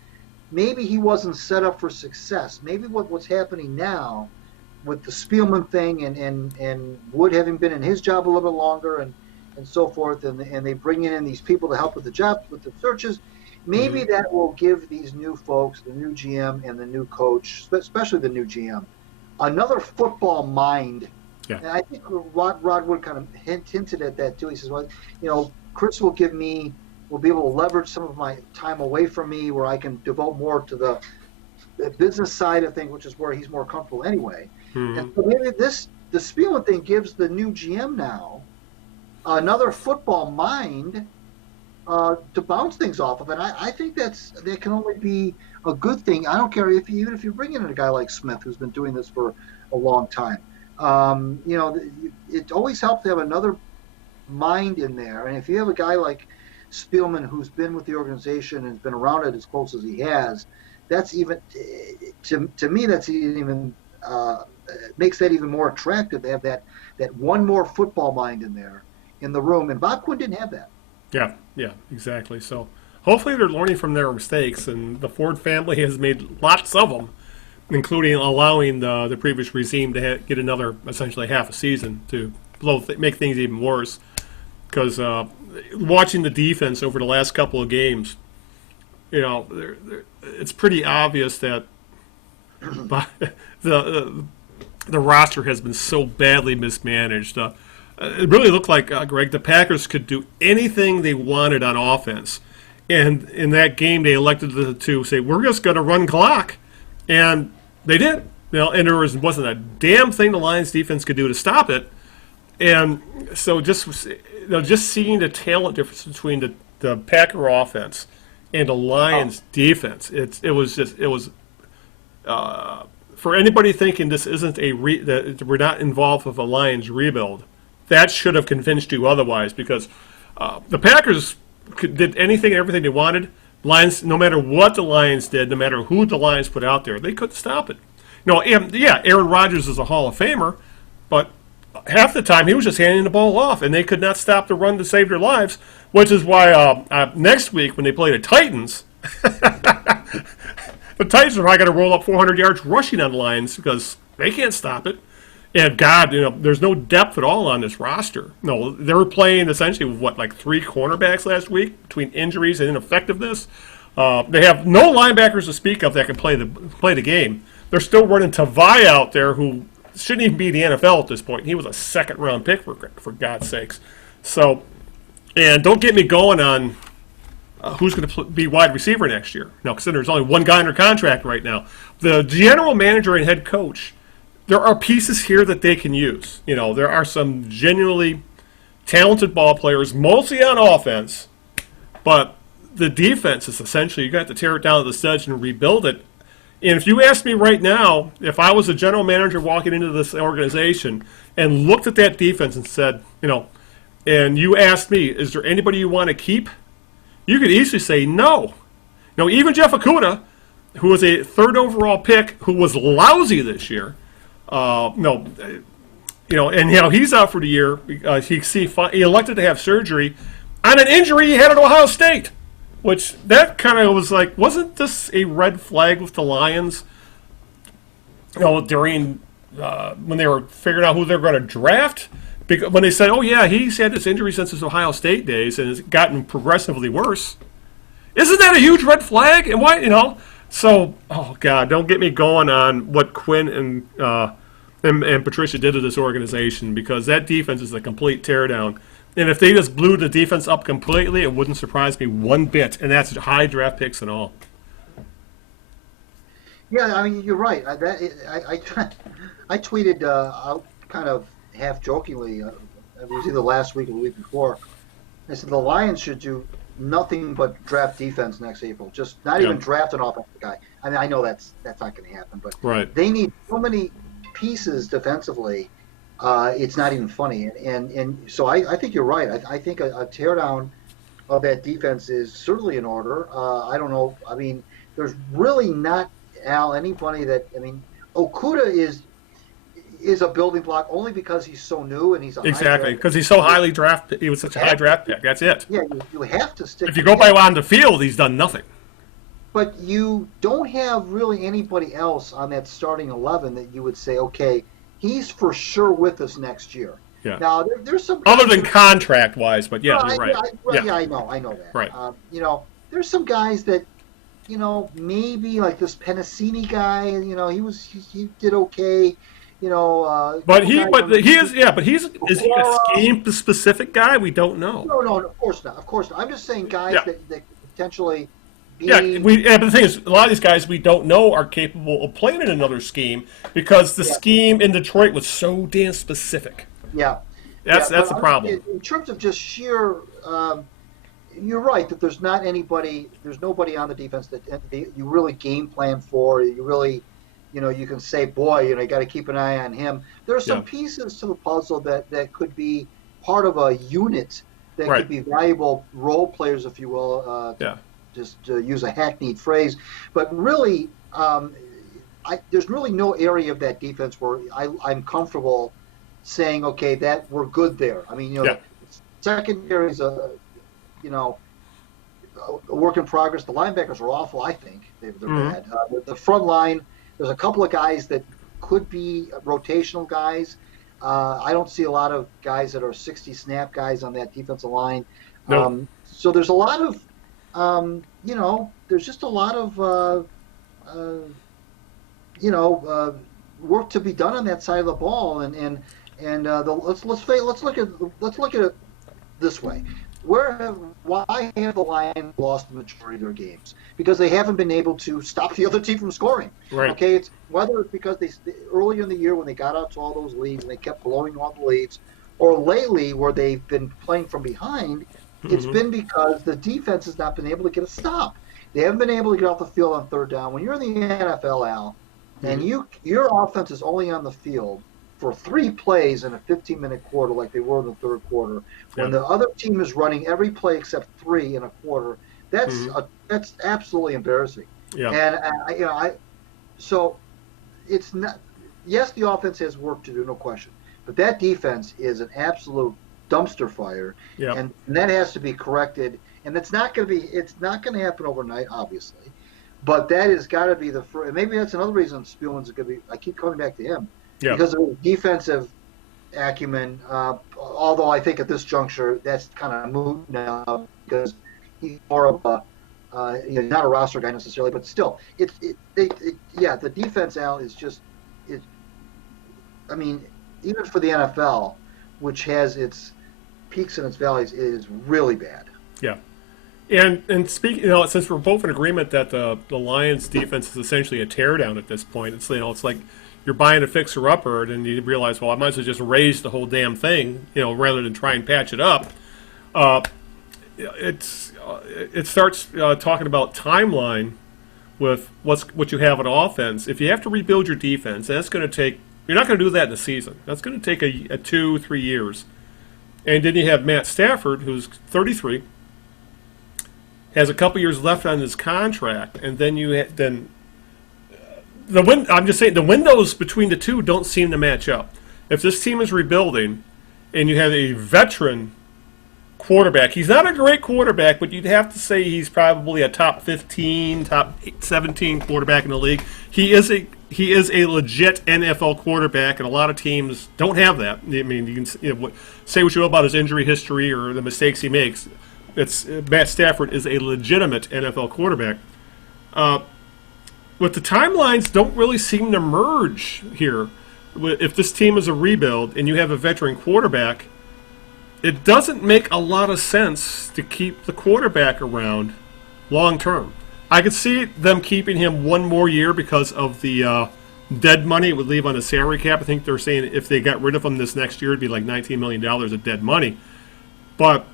maybe he wasn't set up for success. Maybe what's happening now with the Spielman thing and Wood having been in his job a little bit longer and so forth, and they bring in these people to help with the job, with the searches, maybe that will give these new folks, the new GM and the new coach, especially the new GM, another football mind. Yeah. And I think Rod Wood kind of hinted at that too. He says, well, Chris will be able to leverage some of my time away from me where I can devote more to the business side of things, which is where he's more comfortable anyway. And so maybe the Spielman thing gives the new GM now another football mind to bounce things off of. And I think that can only be a good thing. I don't care even if you bring in a guy like Smith, who's been doing this for a long time. It always helps to have another mind in there. And if you have a guy like Spielman who's been with the organization and has been around it as close as he has, that's even to me that's even makes that even more attractive to have that one more football mind in there in the room. And Bob Quinn didn't have that. Yeah, exactly. So hopefully they're learning from their mistakes, and the Ford family has made lots of them, including allowing the previous regime to get another essentially half a season to make things even worse. Because watching the defense over the last couple of games, it's pretty obvious that the roster has been so badly mismanaged. It really looked like, Greg, the Packers could do anything they wanted on offense. And in that game, they elected to say, we're just going to run clock. And they did. And there wasn't a damn thing the Lions defense could do to stop it. And so just seeing the talent difference between the Packer offense and the Lions defense, it was for anybody thinking this isn't that we're not involved with a Lions rebuild, that should have convinced you otherwise, because the Packers did anything and everything they wanted. Lions, no matter what the Lions did, no matter who the Lions put out there, they couldn't stop it. Aaron Rodgers is a Hall of Famer, but half the time he was just handing the ball off, and they could not stop the run to save their lives, which is why next week when they play the Titans, the Titans are probably going to roll up 400 yards rushing on the Lions because they can't stop it. And God, there's no depth at all on this roster. No, they were playing essentially with like 3 cornerbacks last week between injuries and ineffectiveness. They have no linebackers to speak of that can play the game. They're still running Tavai out there, who shouldn't even be in the NFL at this point. He was a second-round pick, for God's sakes. So, and don't get me going on who's going to be wide receiver next year. No, consider there's only one guy under contract right now. The general manager and head coach, there are pieces here that they can use. There are some genuinely talented ball players, mostly on offense, but the defense is essentially you got to tear it down to the studs and rebuild it. And if you ask me right now, if I was a general manager walking into this organization and looked at that defense and said, and you asked me, is there anybody you want to keep? You could easily say no. Even Jeff Okudah, who was a 3rd overall pick, who was lousy this year, and he's out for the year. He elected to have surgery on an injury he had at Ohio State. Which that kind of was like, wasn't this a red flag with the Lions? During when they were figuring out who they were going to draft, because when they said, "Oh yeah, he's had this injury since his Ohio State days and has gotten progressively worse," isn't that a huge red flag? And why, So, oh God, don't get me going on what Quinn and Patricia did to this organization, because that defense is a complete teardown. And if they just blew the defense up completely, it wouldn't surprise me one bit. And that's high draft picks and all. Yeah, I mean, you're right. I tweeted out kind of half jokingly. It was either last week or the week before. I said the Lions should do nothing but draft defense next April. Just not even draft an offensive guy. I mean, I know that's not going to happen, but they need so many pieces defensively. It's not even funny, and so I think you're right. I think a teardown of that defense is certainly in order. I don't know. I mean, there's really not anybody that. I mean, Okudah is a building block only because he's so new and he's exactly because he's so highly drafted. He was such a high draft pick. That's it. Yeah, you have to stick. If you go by on the field, he's done nothing. But you don't have really anybody else on that starting 11 that you would say, okay, he's for sure with us next year. Yeah. Now there's some other than contract wise, but yeah, you're right. I know that. Right. There's some guys that, maybe like this Penasini guy. He did okay. But he's is he a scheme specific guy? We don't know. No, of course not. I'm just saying guys that potentially. But the thing is, a lot of these guys we don't know are capable of playing in another scheme because the scheme in Detroit was so damn specific. Yeah. That's the problem. In terms of just sheer, you're right that there's nobody on the defense that you really game plan for. You really, you can say, boy, you got to keep an eye on him. There are some pieces to the puzzle that could be part of a unit that could be valuable role players, if you will. Just to use a hackneyed phrase, but really, there's really no area of that defense where I'm comfortable saying, okay, that we're good there. I mean, secondary is a work in progress. The linebackers are awful. I think they're bad. The front line, there's a couple of guys that could be rotational guys. I don't see a lot of guys that are 60 snap guys on that defensive line. No. So there's a lot of there's just a lot of, work to be done on that side of the ball, let's look at it this way. Why have the Lions lost the majority of their games? Because they haven't been able to stop the other team from scoring. Right. Okay, it's whether it's because they earlier in the year when they got out to all those leads and they kept blowing all the leads, or lately where they've been playing from behind. It's been because the defense has not been able to get a stop. They haven't been able to get off the field on third down. When you're in the NFL, Al, and your offense is only on the field for 3 plays in a 15-minute quarter like they were in the third quarter, when the other team is running every play except 3 in a quarter, that's absolutely embarrassing. Yeah. And so it's not. Yes, the offense has work to do, no question. But that defense is an absolute dumpster fire, Yep. and that has to be corrected. And it's not going to happen overnight, obviously. But that has got to be the first. Maybe that's another reason Spielman's going to be. I keep coming back to him because of his defensive acumen. Although I think at this juncture that's kind of moot now because he's more of a not a roster guy necessarily, but still, the defense, Al, is just it. I mean, even for the NFL, which has its peaks and its valleys, it is really bad. Yeah. And speaking, since we're both in agreement that the Lions defense is essentially a teardown at this point, it's it's like you're buying a fixer-upper, and you realize, well, I might as well just raise the whole damn thing, rather than try and patch it up. It starts talking about timeline with what you have on offense. If you have to rebuild your defense, that's going to take. You're not going to do that in a season. That's going to take a 2-3 years. And then you have Matt Stafford, who's 33. Has a couple years left on his contract, and then I'm just saying the windows between the two don't seem to match up. If this team is rebuilding, and you have a veteran quarterback, he's not a great quarterback, but you'd have to say he's probably a top 15, top 17 quarterback in the league. He is a legit NFL quarterback, and a lot of teams don't have that. I mean, you can say what you will about his injury history or the mistakes he makes. Matt Stafford is a legitimate NFL quarterback. But the timelines don't really seem to merge here. If this team is a rebuild and you have a veteran quarterback, it doesn't make a lot of sense to keep the quarterback around long term. I could see them keeping him one more year because of the dead money it would leave on the salary cap. I think they're saying if they got rid of him this next year, it'd be like $19 million of dead money. But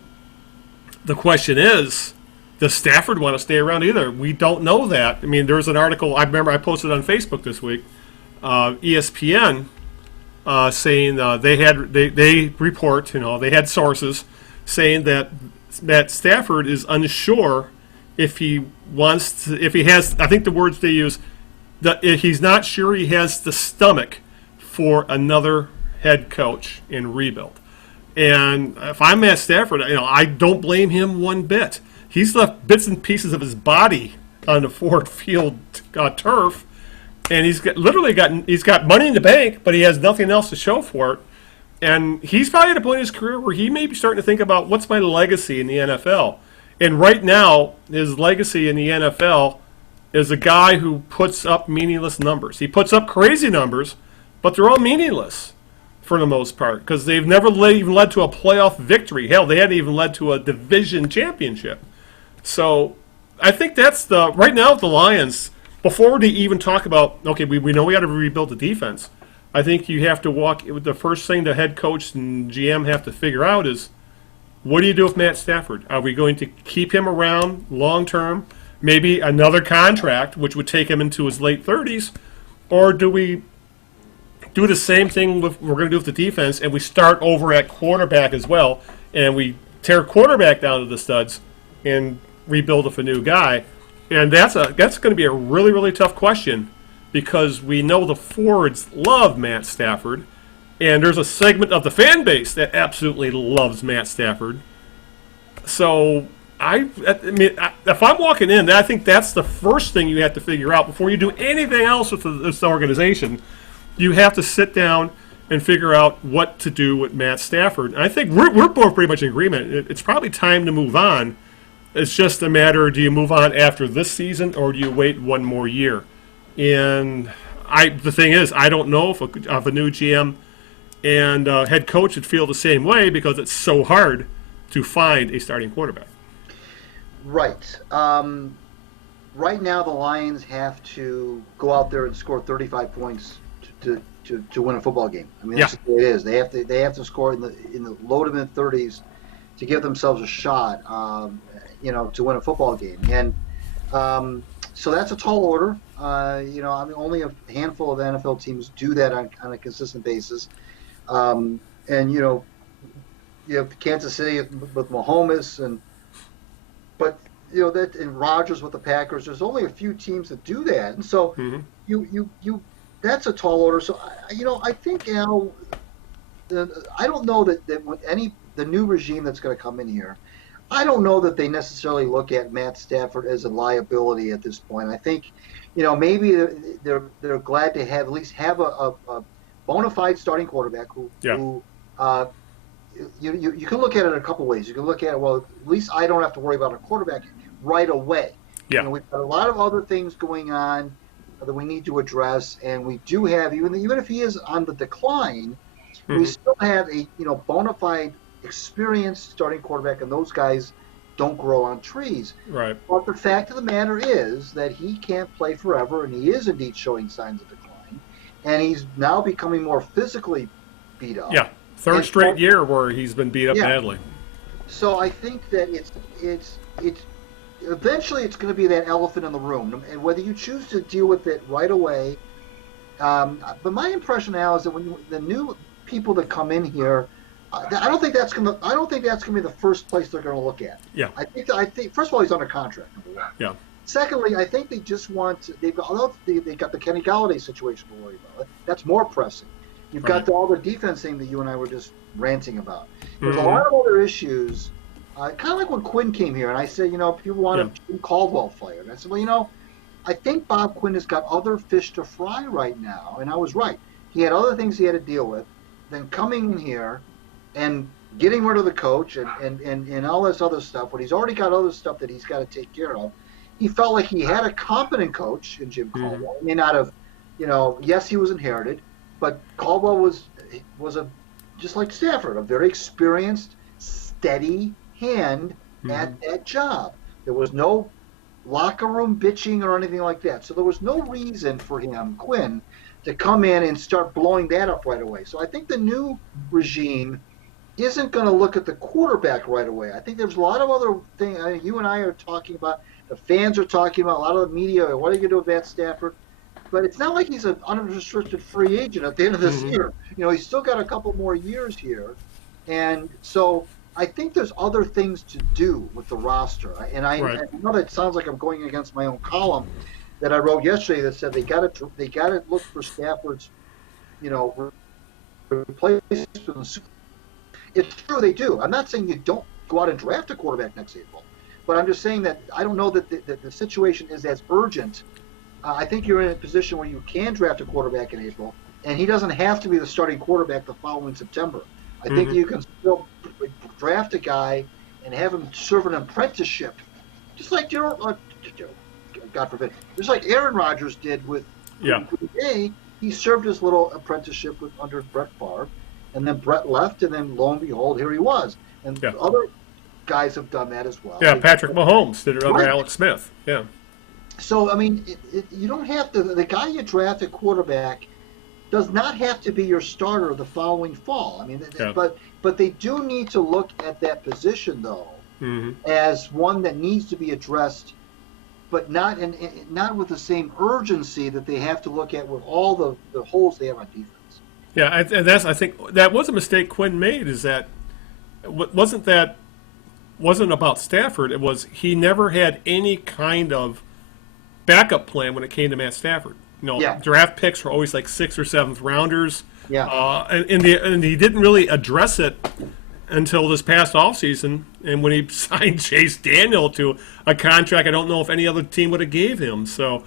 the question is, does Stafford want to stay around either? We don't know that. I mean, there's an article, I remember I posted on Facebook this week, ESPN saying they report, they had sources saying that Stafford is unsure if he has, I think the words they use, that he's not sure he has the stomach for another head coach in rebuild. And if I'm Matt Stafford, I don't blame him one bit. He's left bits and pieces of his body on the Ford Field turf, and he's got money in the bank, but he has nothing else to show for it. And he's probably at a point in his career where he may be starting to think about what's my legacy in the NFL. And right now, his legacy in the NFL is a guy who puts up meaningless numbers. He puts up crazy numbers, but they're all meaningless for the most part because they've never even led to a playoff victory. Hell, they hadn't even led to a division championship. So I think that's right now with the Lions, before they even talk about, okay, we know we got to rebuild the defense, I think you have to the first thing the head coach and GM have to figure out is, what do you do with Matt Stafford? Are we going to keep him around long term, maybe another contract, which would take him into his late 30s, or do we do the same thing we're going to do with the defense, and we start over at quarterback as well, and we tear quarterback down to the studs and rebuild with a new guy? And that's going to be a really, really tough question because we know the Fords love Matt Stafford, and there's a segment of the fan base that absolutely loves Matt Stafford. So I mean, if I'm walking in, I think that's the first thing you have to figure out before you do anything else with this organization. You have to sit down and figure out what to do with Matt Stafford. And I think we're both pretty much in agreement. It's probably time to move on. It's just a matter, do you move on after this season or do you wait one more year? And the thing is, I don't know if a new GM and head coach would feel the same way because it's so hard to find a starting quarterback. Right. Right now, the Lions have to go out there and score 35 points to win a football game. I mean, that's the way it is. They have to score in the low to mid 30s to give themselves a shot, to win a football game. And so that's a tall order. Only a handful of NFL teams do that on a consistent basis. And you have Kansas City with Mahomes, but Rodgers with the Packers. There's only a few teams that do that, and so you that's a tall order. So I think, Al, I don't know that when the new regime that's going to come in here, I don't know that they necessarily look at Matt Stafford as a liability at this point. I think, maybe they're glad to have at least have a bona fide starting quarterback who you can look at it a couple ways. You can look at it, well, at least I don't have to worry about a quarterback right away. Yeah. We've got a lot of other things going on that we need to address, and we do have, even if he is on the decline, we still have a bona fide experienced starting quarterback, and those guys don't grow on trees. Right. But the fact of the matter is that he can't play forever, and he is indeed showing signs of decline, and he's now becoming more physically beat up. Yeah. Third straight year where he's been beat up badly. So I think that it's eventually it's going to be that elephant in the room, and whether you choose to deal with it right away. But my impression now is that when the new people that come in here, I don't think that's going to be the first place they're going to look at. Yeah. I think first of all, he's under contract, number one. Yeah. Secondly, I think they just want they got the Kenny Galladay situation to worry about. That's more pressing. You've got all the defense thing that you and I were just ranting about. There's a lot of other issues. Kind of like when Quinn came here, and I said, people want Jim Caldwell fired. And I said, well, I think Bob Quinn has got other fish to fry right now, and I was right. He had other things he had to deal with than coming in here and getting rid of the coach and all this other stuff when he's already got other stuff that he's got to take care of. He felt like he had a competent coach in Jim Caldwell. He may not have, yes, he was inherited, but Caldwell was just like Stafford, a very experienced, steady hand at that job. There was no locker room bitching or anything like that. So there was no reason for him, Quinn, to come in and start blowing that up right away. So I think the new regime isn't going to look at the quarterback right away. I think there's a lot of other things. You and I are talking about, the fans are talking about, a lot of the media, what are you going to do with Matt Stafford? But it's not like he's an unrestricted free agent at the end of this year. He's still got a couple more years here. And so I think there's other things to do with the roster. And I know that sounds like I'm going against my own column that I wrote yesterday that said they got to look for Stafford's, replacement. It's true they do. I'm not saying you don't go out and draft a quarterback next April, but I'm just saying that I don't know that the situation is as urgent. I think you're in a position where you can draft a quarterback in April, and he doesn't have to be the starting quarterback the following September. I think you can still draft a guy and have him serve an apprenticeship, just like God forbid, just like Aaron Rodgers did with Green Bay. He served his little apprenticeship under Brett Favre, and then Brett left, and then lo and behold, here he was. And other guys have done that as well. Yeah, Patrick Mahomes did it under Alex Smith. Yeah. So, I mean, you don't have to – the guy you draft at quarterback does not have to be your starter the following fall. I mean, but they do need to look at that position, though, as one that needs to be addressed, but not with the same urgency that they have to look at with all the holes they have on defense. Yeah, and I think that was a mistake Quinn made, is that wasn't about Stafford. It was he never had any kind of backup plan when it came to Matt Stafford. Draft picks were always like 6th or 7th rounders. Yeah. And he didn't really address it until this past offseason, and when he signed Chase Daniel to a contract I don't know if any other team would have gave him. So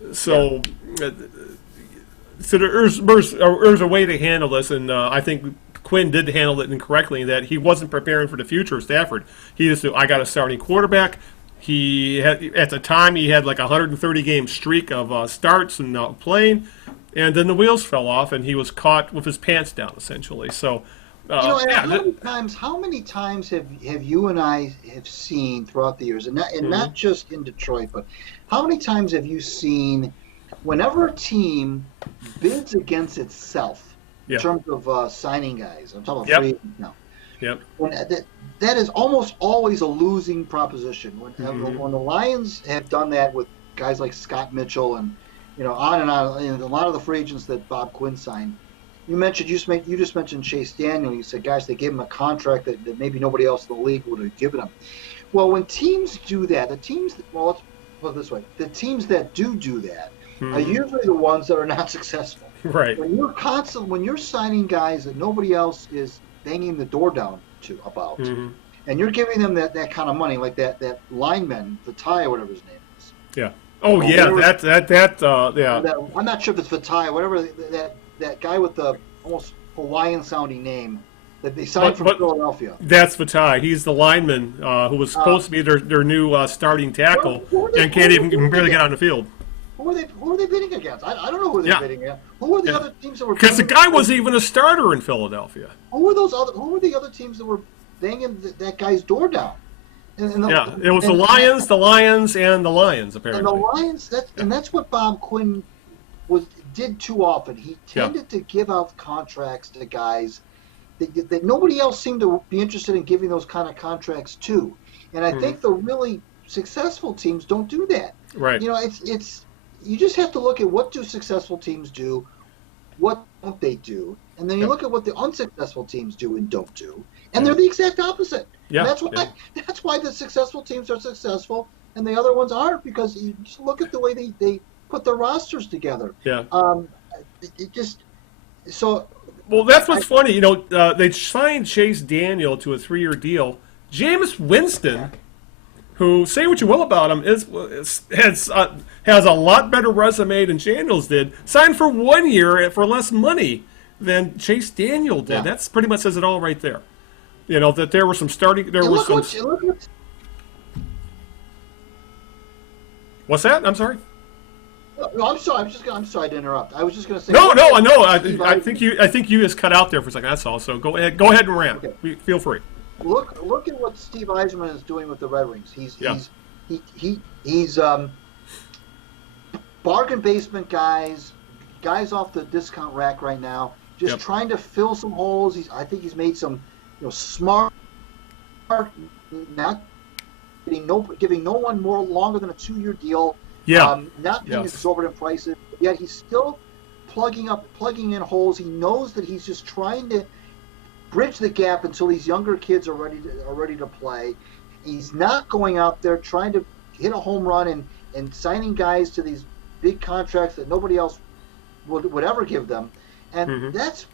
there's a way to handle this, and I think Quinn did handle it incorrectly, that he wasn't preparing for the future of Stafford. He just said, I got a starting quarterback. He had, at the time, he had like a 130-game streak of starts and playing, and then the wheels fell off, and he was caught with his pants down, essentially. So, how many times have you and I have seen throughout the years, and not just in Detroit, but how many times have you seen whenever a team bids against itself in terms of signing guys? I'm talking about free agents now. Yep. That is almost always a losing proposition. When the Lions have done that with guys like Scott Mitchell and on and on, a lot of the free agents that Bob Quinn signed. You just mentioned Chase Daniel. You said, guys, they gave him a contract that maybe nobody else in the league would have given him. Well, when teams do that, let's put it this way: the teams that do that are usually the ones that are not successful. Right. When you're signing guys that nobody else is banging the door down to about, Mm-hmm. and you're giving them that kind of money, like that lineman, Vitae, whatever his name is. Yeah. Oh Or yeah, whatever, yeah. I'm not sure if it's Vitae, whatever that guy with the almost Hawaiian sounding name that they signed from But Philadelphia. that's Vitae. He's the lineman who was supposed to be their new starting tackle and can't even barely get on the field. Who are they bidding against? I don't know who they're Yeah. bidding against. Who are the Yeah. other teams that were? Because the guy wasn't even a starter in Philadelphia. Who were the other teams that were banging that guy's door down? Yeah, it was the Lions, and the Lions And apparently. the Lions. That's what Bob Quinn did too often. He tended to give out contracts to guys that nobody else seemed to be interested in giving those kind of contracts to. And I think the really successful teams don't do that. Right. You know, it's you just have to look at what do successful teams do, what don't they do, and then you look at what the unsuccessful teams do and don't do, and they're the exact opposite. Yeah. And that's why the successful teams are successful and the other ones aren't, because you just look at the way they put their rosters together. Yeah. It just so. Well, that's what's funny. You know, they signed Chase Daniel to a 3-year deal. Jameis Winston, who, say what you will about him, has a lot better resume than Daniels did, signed for 1 year for less money than Chase Daniel did. Yeah. That's pretty much says it all right there. You know, that there were some starting. There was some. What's that? I'm sorry. No, I'm sorry. I'm sorry to interrupt. I was just going to say. No. I think you just cut out there for a second. That's all. So go ahead and rant. Okay. Feel free. Look at what Steve Eisman is doing with the Red Wings. He's bargain basement guys off the discount rack right now, just trying to fill some holes. I think he's made some, smart, not giving no one more longer than a 2-year deal. Yeah. Not paying exorbitant prices. Yet he's still plugging in holes. He knows that he's just trying to bridge the gap until these younger kids are ready to play. He's not going out there trying to hit a home run and signing guys to these big contracts that nobody else would ever give them. And that's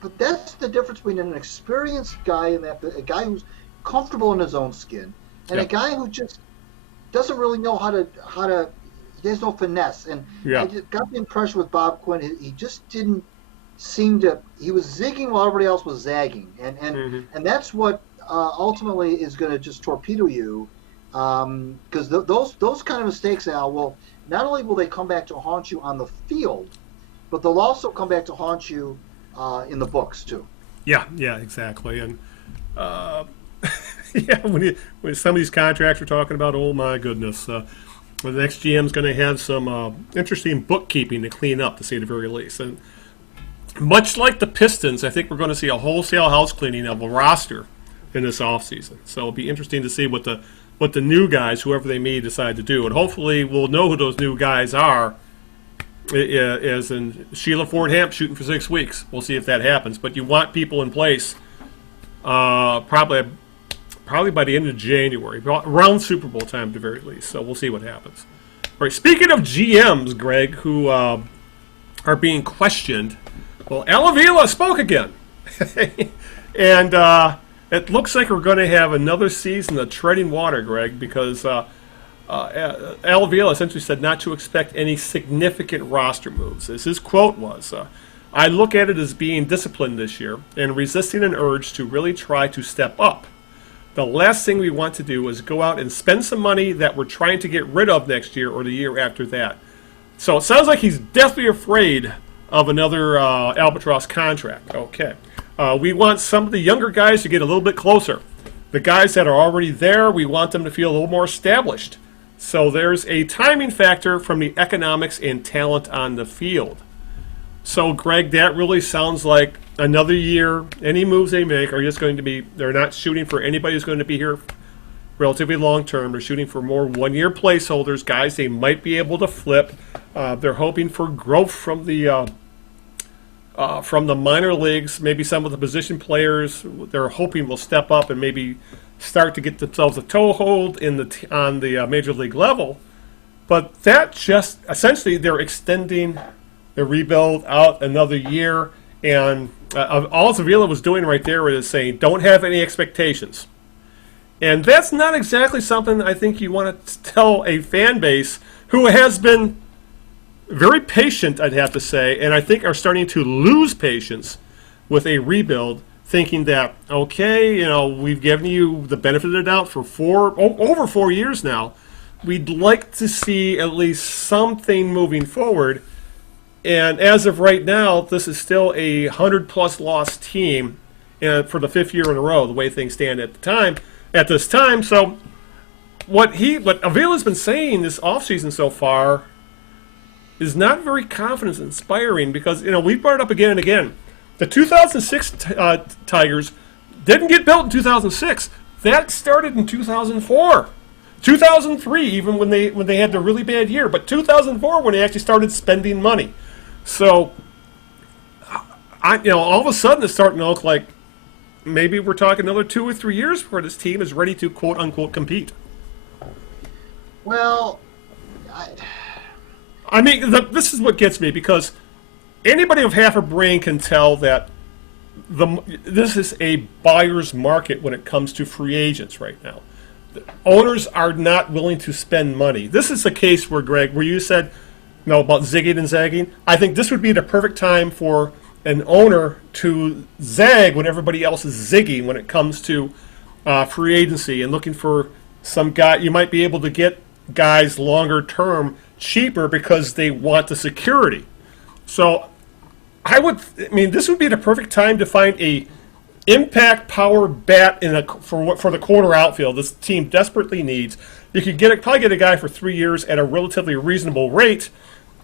the difference between an experienced guy and a guy who's comfortable in his own skin, and a guy who just doesn't really know how to. He has no finesse. And I just got the impression with Bob Quinn, he just didn't seem to. He was zigging while everybody else was zagging, and that's what ultimately is going to just torpedo you, because those kind of mistakes, Al, will not only will they come back to haunt you on the field, but they'll also come back to haunt you in the books too. Yeah, exactly. And when some of these contracts we're talking about, oh my goodness, the next GM's going to have some interesting bookkeeping to clean up, to say the very least. And much like the Pistons, I think we're going to see a wholesale house cleaning of a roster in this offseason. So it'll be interesting to see what the new guys, whoever they may decide to do, and hopefully we'll know who those new guys are. As in Sheila Ford Hamp shooting for 6 weeks. We'll see if that happens. But you want people in place probably by the end of January, around Super Bowl time at the very least. So we'll see what happens. All right. Speaking of GMs, Greg, who are being questioned, well, Al Avila spoke again, and it looks like we're going to have another season of treading water, Greg, because Al Avila essentially said not to expect any significant roster moves. As his quote was, I look at it as being disciplined this year and resisting an urge to really try to step up. The last thing we want to do is go out and spend some money that we're trying to get rid of next year or the year after that. So it sounds like he's definitely afraid of another Albatross contract. Okay. We want some of the younger guys to get a little bit closer. The guys that are already there, we want them to feel a little more established. So there's a timing factor from the economics and talent on the field. So, Greg, that really sounds like another year. Any moves they make are just going to be, they're not shooting for anybody who's going to be here relatively long term. They're shooting for more 1-year placeholders, guys they might be able to flip. They're hoping for growth from the minor leagues. Maybe some of the position players they're hoping will step up and maybe start to get themselves a toehold on the major league level. But that just essentially they're extending the rebuild out another year. And all Avila was doing right there is saying, don't have any expectations. And that's not exactly something I think you want to tell a fan base who has been very patient, I'd have to say, and I think are starting to lose patience with a rebuild, thinking that, okay, we've given you the benefit of the doubt for over 4 years now. We'd like to see at least something moving forward. And as of right now, this is still a 100-plus loss team for the 5th year in a row, the way things stand at this time. So what Avila's been saying this offseason so far is not very confidence-inspiring because, we brought it up again and again. The 2006 Tigers didn't get built in 2006. That started in 2004. 2003, even when they had the really bad year. But 2004, when they actually started spending money. So, all of a sudden it's starting to look like maybe we're talking another 2 or 3 years before this team is ready to quote-unquote compete. Well, I mean, this is what gets me, because anybody with half a brain can tell that this is a buyer's market when it comes to free agents right now. The owners are not willing to spend money. This is a case where, Greg, where you said, about zigging and zagging. I think this would be the perfect time for an owner to zag when everybody else is zigging when it comes to free agency and looking for some guy. You might be able to get guys longer term cheaper because they want the security. So this would be the perfect time to find a impact power bat for the corner outfield this team desperately needs. You could probably get a guy for 3 years at a relatively reasonable rate,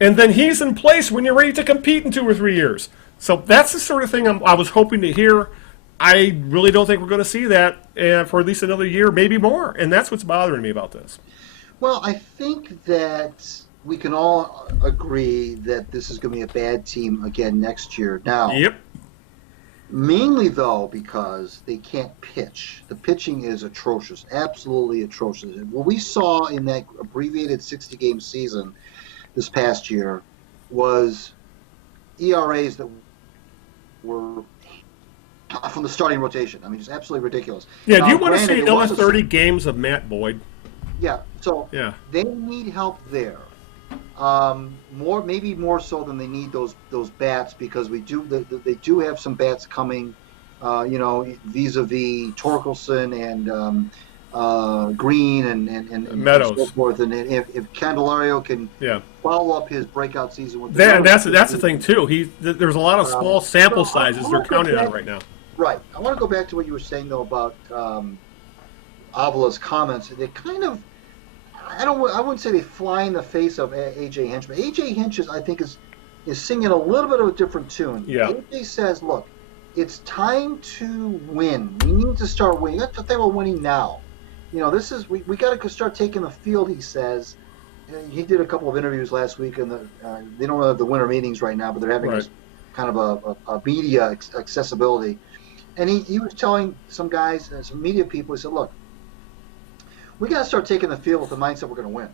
and then he's in place when you're ready to compete in 2 or 3 years. So that's the sort of thing I was hoping to hear. I really don't think we're going to see that for at least another year, maybe more, and that's what's bothering me about this. Well, I think that we can all agree that this is going to be a bad team again next year. Now, yep. Mainly, though, because they can't pitch. The pitching is atrocious, absolutely atrocious. What we saw in that abbreviated 60-game season this past year was ERAs that were from the starting rotation. I mean, just absolutely ridiculous. Yeah, do you want to see another 30 games of Matt Boyd? Yeah, so they need help there. Maybe more so than they need those bats, because they do have some bats coming, vis-a-vis Torkelson and Green and Meadows and so forth. And if Candelario can follow up his breakout season with that's the thing too. There's a lot of small sample sizes they're counting on right now. Right. I want to go back to what you were saying though about Avila's comments. They kind of, I wouldn't say they fly in the face of A.J. Hinch, but A.J. Hinch I think is singing a little bit of a different tune. Yeah. A.J. says, look, it's time to win. We need to start winning. You have to think about winning now. This is we got to start taking the field, he says. He did a couple of interviews last week, and they don't have the winter meetings right now, but they're having this kind of a media accessibility. And he was telling some guys, some media people, he said, look, we got to start taking the field with the mindset we're going to win.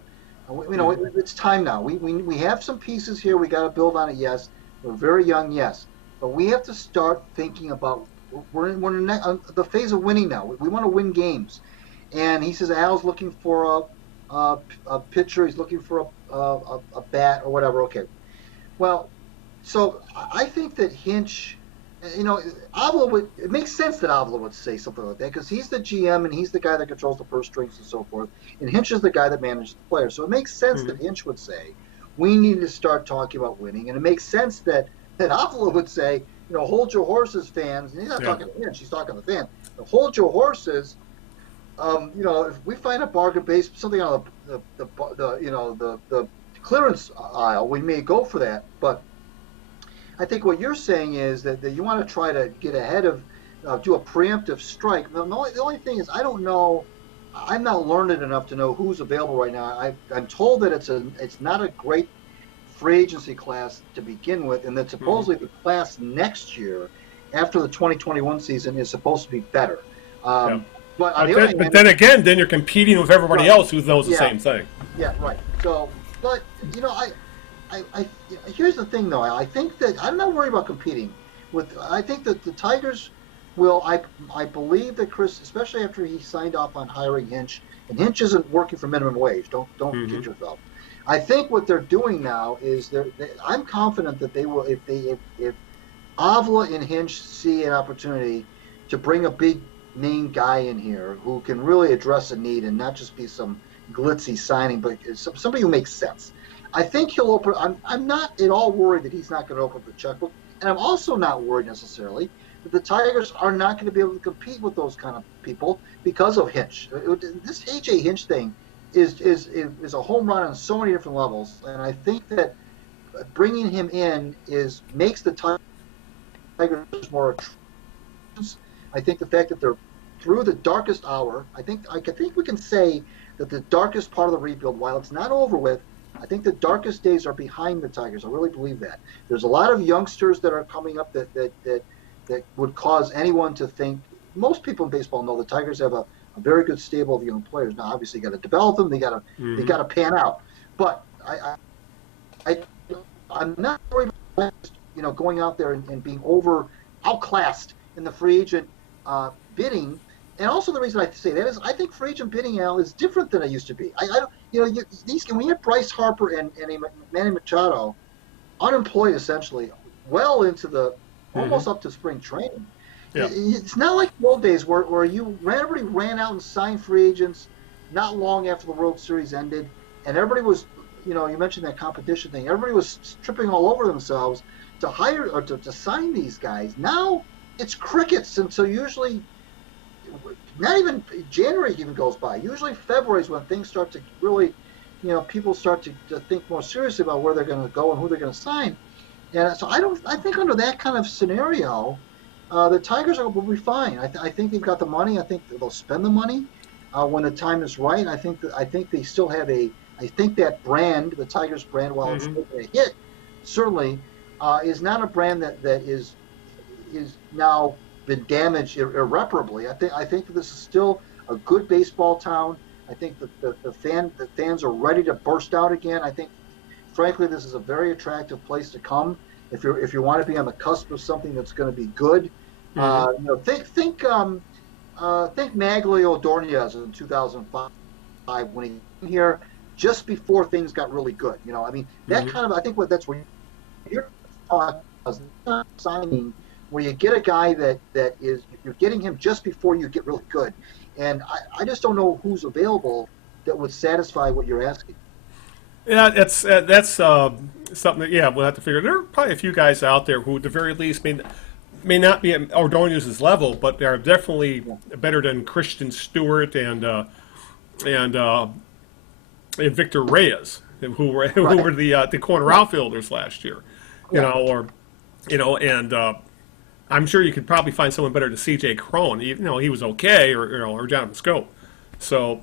It's time now. We have some pieces here. We got to build on it, yes. We're very young, yes. But we have to start thinking about, we're in the phase of winning now. We want to win games. And he says Al's looking for a pitcher. He's looking for a bat or whatever. Okay. Well, so I think that Hinch, Avila it makes sense that Avila would say something like that, because he's the GM and he's the guy that controls the purse strings and so forth. And Hinch is the guy that manages the players. So it makes sense that Hinch would say, we need to start talking about winning. And it makes sense that Avila would say, hold your horses, fans. And he's not talking to Hinch, he's talking to the fans. Hold your horses. If we find a bargain base, something on the clearance aisle, we may go for that. But I think what you're saying is that you want to try to get ahead of, do a preemptive strike. The only thing is, I don't know. I'm not learned enough to know who's available right now. I'm told that it's not a great free agency class to begin with, and that supposedly the class next year, after the 2021 season, is supposed to be better. But then again, you're competing with everybody else who knows the same thing. Yeah, right. So, but I here's the thing though. I think that I'm not worried about competing with. I think that the Tigers will. I believe that Chris, especially after he signed off on hiring Hinch, and Hinch isn't working for minimum wage. Don't kid yourself. I think what they're doing now is I'm confident that they will if Avila and Hinch see an opportunity to bring a big name guy in here who can really address a need and not just be some glitzy signing, but somebody who makes sense. I think he'll open. I'm not at all worried that he's not going to open up the checkbook, and I'm also not worried necessarily that the Tigers are not going to be able to compete with those kind of people because of Hinch. This AJ Hinch thing is a home run on so many different levels, and I think that bringing him in makes the Tigers more attractive. I think the fact that they're through the darkest hour, I think we can say that the darkest part of the rebuild, while it's not over with, I think the darkest days are behind the Tigers. I really believe that. There's a lot of youngsters that are coming up that would cause anyone to think. Most people in baseball know the Tigers have a very good stable of young players. Now, obviously, you got to develop them. They got to pan out. But I'm not worried about going out there and being outclassed in the free agent bidding. And also the reason I say that is I think free agent bidding, Al, is different than it used to be. When you have Bryce Harper and Manny Machado unemployed essentially well into the almost up to spring training. Yeah. It's not like the old days where everybody ran out and signed free agents not long after the World Series ended, and everybody was, you mentioned that competition thing. Everybody was tripping all over themselves to hire or to sign these guys. Now it's crickets, and so usually not even January even goes by. Usually February is when things start to really, people start to think more seriously about where they're going to go and who they're going to sign. And so I think under that kind of scenario, the Tigers will be fine. I think they've got the money. I think they'll spend the money when the time is right. I think they still have I think that brand, the Tigers brand, while it's a hit, certainly is not a brand that is now been damaged irreparably. I think that this is still a good baseball town. I think that the fans are ready to burst out again. I think, frankly, this is a very attractive place to come if you want to be on the cusp of something that's going to be good. Think Maglio Ordonez in 2005 when he came here just before things got really good. That kind of, I think that's where you're signing, where you get a guy that is, you're getting him just before you get really good. And I just don't know who's available that would satisfy what you're asking. Yeah, that's something that, we'll have to figure. There are probably a few guys out there who, at the very least, may not be at Ordonez's level, but they are definitely better than Christian Stewart and Victor Reyes, who were the corner outfielders last year, and I'm sure you could probably find someone better than C.J. Cron. He was okay, or Jonathan Scope. So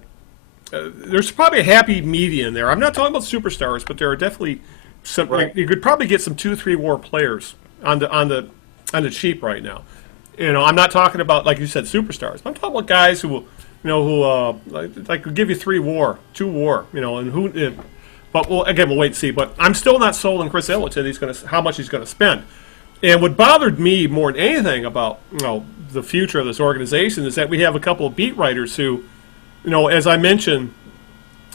there's probably a happy median there. I'm not talking about superstars, but there are definitely some. Right. You could probably get some 2-3 WAR players on the cheap right now. I'm not talking about, like you said, superstars. I'm talking about guys who could give you 3 WAR, 2 WAR, and who. But we'll wait and see. But I'm still not sold on Chris Ilitch that how much he's going to spend. And what bothered me more than anything about the future of this organization is that we have a couple of beat writers who, as I mentioned,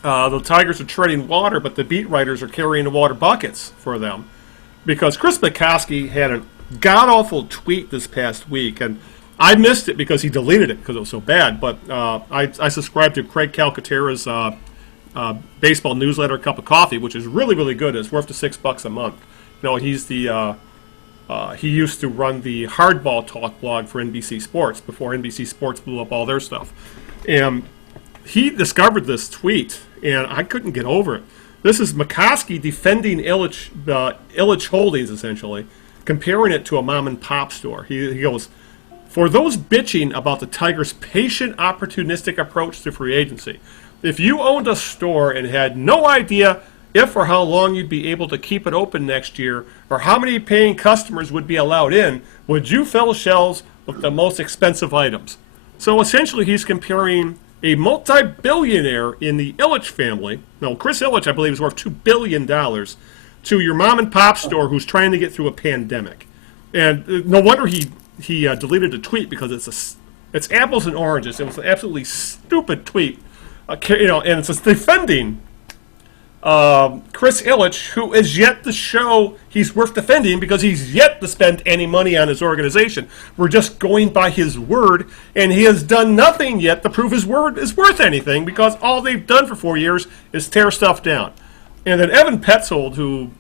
the Tigers are treading water, but the beat writers are carrying the water buckets for them, because Chris McCoskey had a god-awful tweet this past week, and I missed it because he deleted it because it was so bad. But I subscribe to Craig Calcaterra's baseball newsletter, Cup of Coffee, which is really, really good. It's worth the $6 a month. He's the he used to run the Hardball Talk blog for NBC Sports before NBC Sports blew up all their stuff. And he discovered this tweet, and I couldn't get over it. This is McCoskey defending Ilitch Holdings, essentially, comparing it to a mom-and-pop store. He goes, "For those bitching about the Tigers' patient, opportunistic approach to free agency, if you owned a store and had no idea if or how long you'd be able to keep it open next year, or how many paying customers would be allowed in, would you fill shelves with the most expensive items?" So essentially he's comparing a multi-billionaire in the Ilitch family. No, Chris Ilitch, I believe, is worth $2 billion, to your mom and pop store who's trying to get through a pandemic. And no wonder he deleted the tweet, because it's apples and oranges. It was an absolutely stupid tweet, and it's just defending Chris Ilitch, who is yet to show he's worth defending, because he's yet to spend any money on his organization. We're just going by his word, and he has done nothing yet to prove his word is worth anything, because all they've done for 4 years is tear stuff down. And then Evan Petzold, who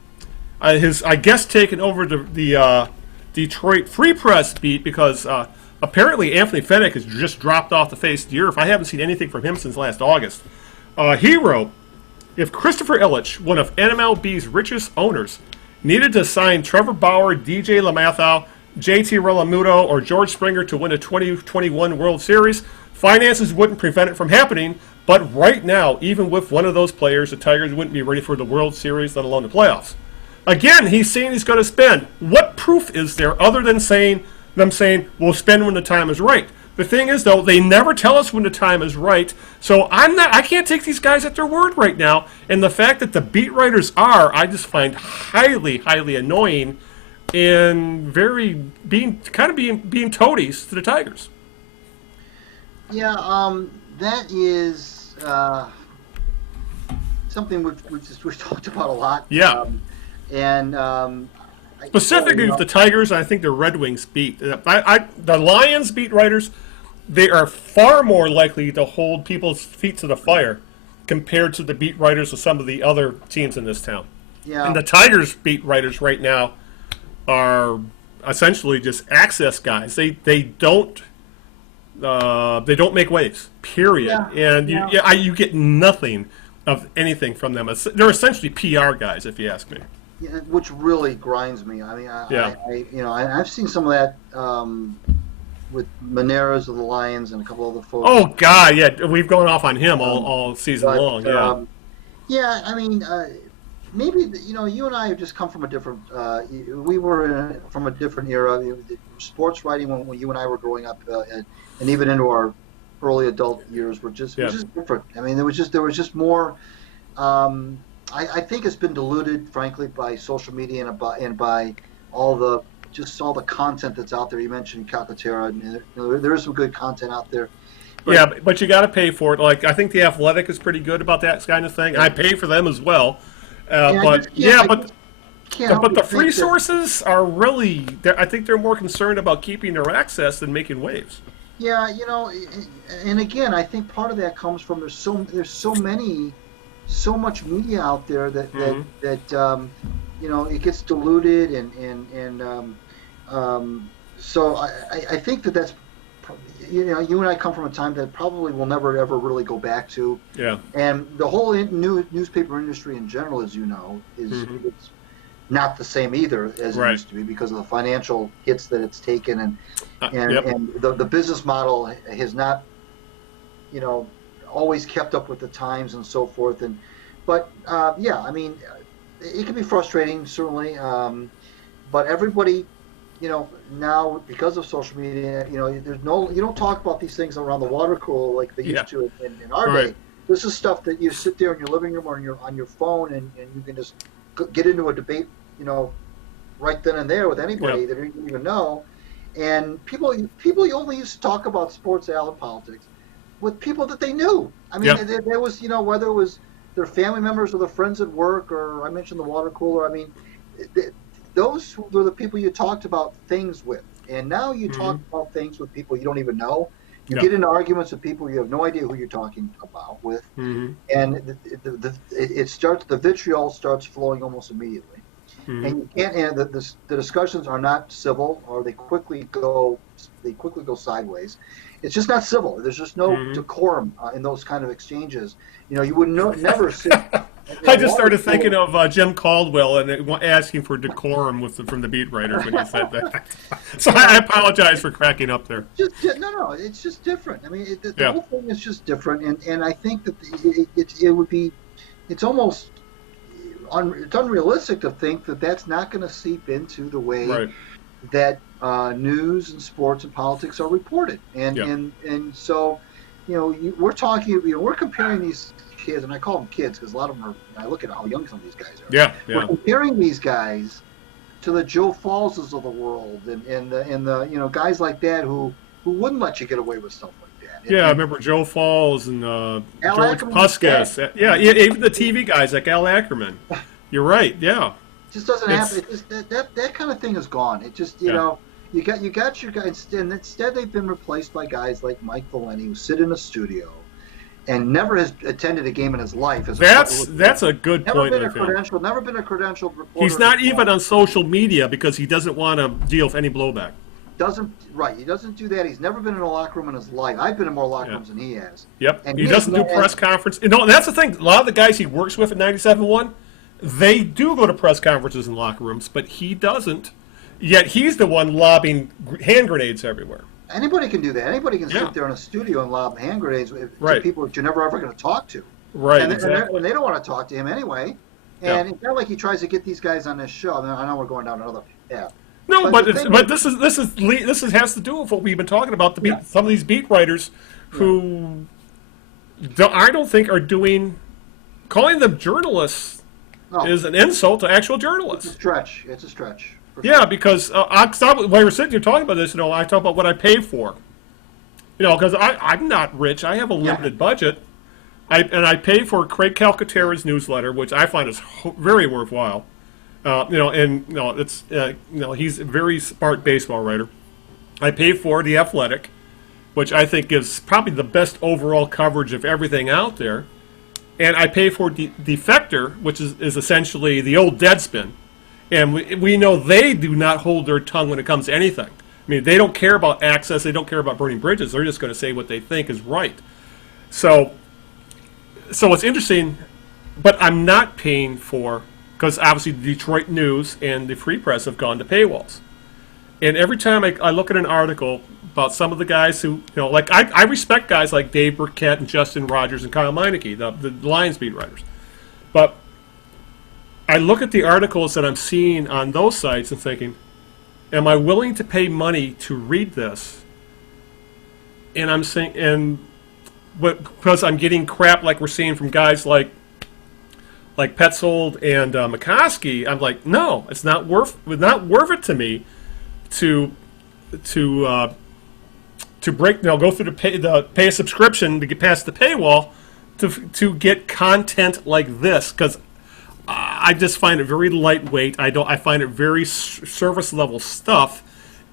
has, I guess, taken over the Detroit Free Press beat, because apparently Anthony Fennick has just dropped off the face of the earth. I haven't seen anything from him since last August. He wrote, if Christopher Ilitch, one of NMLB's richest owners, needed to sign Trevor Bauer, DJ LeMahieu, JT Realmuto, or George Springer to win a 2021 World Series, finances wouldn't prevent it from happening. But right now, even with one of those players, the Tigers wouldn't be ready for the World Series, let alone the playoffs. Again, he's saying he's going to spend. What proof is there other than them saying, we'll spend when the time is right? The thing is, though, they never tell us when the time is right, so I can't take these guys at their word right now. And the fact that the beat writers I just find highly, highly annoying, and being toadies to the Tigers. Yeah, that is something we've talked about a lot. Yeah. Specifically with the Tigers, I think the Red Wings beat. The Lions beat writers, they are far more likely to hold people's feet to the fire compared to the beat writers of some of the other teams in this town. Yeah. And the Tigers beat writers right now are essentially just access guys. They don't make waves. Period. Yeah. And you get nothing of anything from them. They're essentially PR guys, if you ask me. Yeah, which really grinds me. I mean, I've seen some of that with Maneras of the Lions and a couple other folks. Oh God, yeah, we've gone off on him all season long. Yeah. I mean, maybe you and I have just come from a different. We were from a different era. Sports writing when you and I were growing up, and even into our early adult years, were just different. I mean, there was just more. I think it's been diluted, frankly, by social media and by all the content that's out there. You mentioned Calcaterra, and there is some good content out there. But you got to pay for it. Like, I think The Athletic is pretty good about that kind of thing. I pay for them as well. But the free sources are really. I think they're more concerned about keeping their access than making waves. Yeah, and again, I think part of that comes from there's so much media out there that it gets diluted and so I think that's you and I come from a time that probably will never ever really go back to. Yeah. And the whole newspaper industry in general, as you know, is it's not the same either as it used to be because of the financial hits that it's taken and the business model has not always kept up with the times and so forth. But I mean, it can be frustrating certainly, but everybody, now because of social media, you don't talk about these things around the water cooler like they used to in our day. This is stuff that you sit there in your living room or on your phone and you can just get into a debate, right then and there with anybody that you don't even know. And people only used to talk about sports and politics with people that they knew. I mean, there was, whether it was their family members or their friends at work, or I mentioned the water cooler. I mean, those were the people you talked about things with. And now you talk about things with people you don't even know. You get into arguments with people you have no idea who you're talking about with, and the vitriol starts flowing almost immediately. And you can't. And the discussions are not civil, or they quickly go sideways. It's just not civil. There's just no decorum in those kind of exchanges. You would never sit. I just started thinking of Jim Caldwell and asking for decorum from the beat writers when you said that. So I apologize for cracking up there. No, it's just different. I mean, the whole thing is just different, and I think that it's almost it's unrealistic to think that that's not going to seep into the way that news and sports and politics are reported, and so we're talking, we're comparing these kids, and I call them kids because a lot of them are. I look at how young some of these guys are. Yeah, We're comparing these guys to the Joe Falses of the world, and the guys like that who wouldn't let you get away with stuff like that. Yeah, I remember Joe Falls and George Ackerman Puskas. Yeah, even the TV guys like Al Ackerman. You're right. Yeah. Just doesn't happen. It just, that kind of thing is gone. It just you got your guys, and instead they've been replaced by guys like Mike Valenti, who sit in a studio and never has attended a game in his life. That's a good point. Never been a credentialed reporter. He's not even on social media because he doesn't want to deal with any blowback. He doesn't do that. He's never been in a locker room in his life. I've been in more locker rooms than he has. Yep. And he doesn't do press conference. That's the thing. A lot of the guys he works with at 97.1, they do go to press conferences in locker rooms, but he doesn't. Yet he's the one lobbing hand grenades everywhere. Anybody can do that. Anybody can sit there in a studio and lob hand grenades to people that you're never ever going to talk to. Right. And exactly. they don't want to talk to him anyway. And it's not like he tries to get these guys on this show. I know we're going down another path. No, but this has to do with what we've been talking about. Some of these beat writers who I don't think are calling them journalists is an insult to actual journalists. It's a stretch. Yeah, because while we're sitting here talking about this, I talk about what I pay for. Because I'm not rich. I have a limited budget. I pay for Craig Calcaterra's newsletter, which I find is very worthwhile. He's a very smart baseball writer. I pay for The Athletic, which I think gives probably the best overall coverage of everything out there. And I pay for Defector, which is essentially the old Deadspin. And we know they do not hold their tongue when it comes to anything. I mean, they don't care about access. They don't care about burning bridges. They're just going to say what they think is right. So it's interesting, but I'm not paying for, because obviously the Detroit News and the Free Press have gone to paywalls. And every time I look at an article about some of the guys who, I respect guys like Dave Burkett and Justin Rogers and Kyle Meineke, the Lions beat writers. But I look at the articles that I'm seeing on those sites and thinking, am I willing to pay money to read this? And I'm saying, because I'm getting crap like we're seeing from guys like Petzold and McCoskey, I'm like, no, it's not worth it to me to break, go through pay a subscription to get past the paywall to get content like this, because I just find it very lightweight. I find it very service level stuff,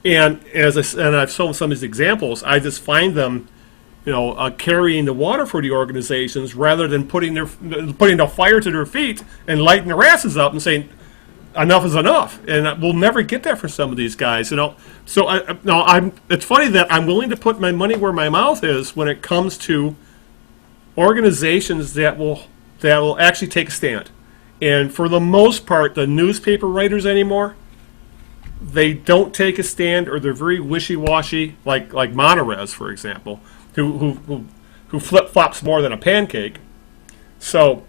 and I've shown some of these examples. I just find them, carrying the water for the organizations rather than putting the fire to their feet and lighting their asses up and saying enough is enough. And we'll never get that for some of these guys. So it's funny that I'm willing to put my money where my mouth is when it comes to organizations that will actually take a stand. And for the most part, the newspaper writers anymore, they don't take a stand, or they're very wishy-washy, like Monterez, for example, who flip-flops more than a pancake. So,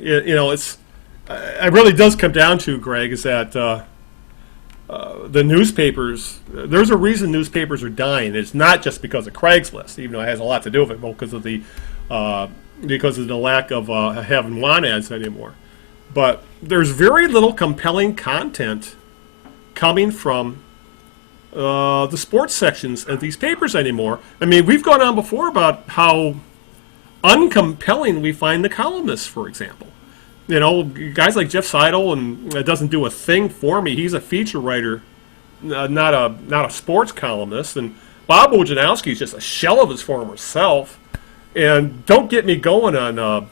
it really does come down to, Greg, is that the newspapers, there's a reason newspapers are dying. It's not just because of Craigslist, even though it has a lot to do with it, because of the lack of having want ads anymore. But there's very little compelling content coming from the sports sections of these papers anymore. I mean, we've gone on before about how uncompelling we find the columnists, for example. Guys like Jeff Seidel, and it doesn't do a thing for me. He's a feature writer, not a sports columnist. And Bob Wojnarowski is just a shell of his former self. And don't get me going on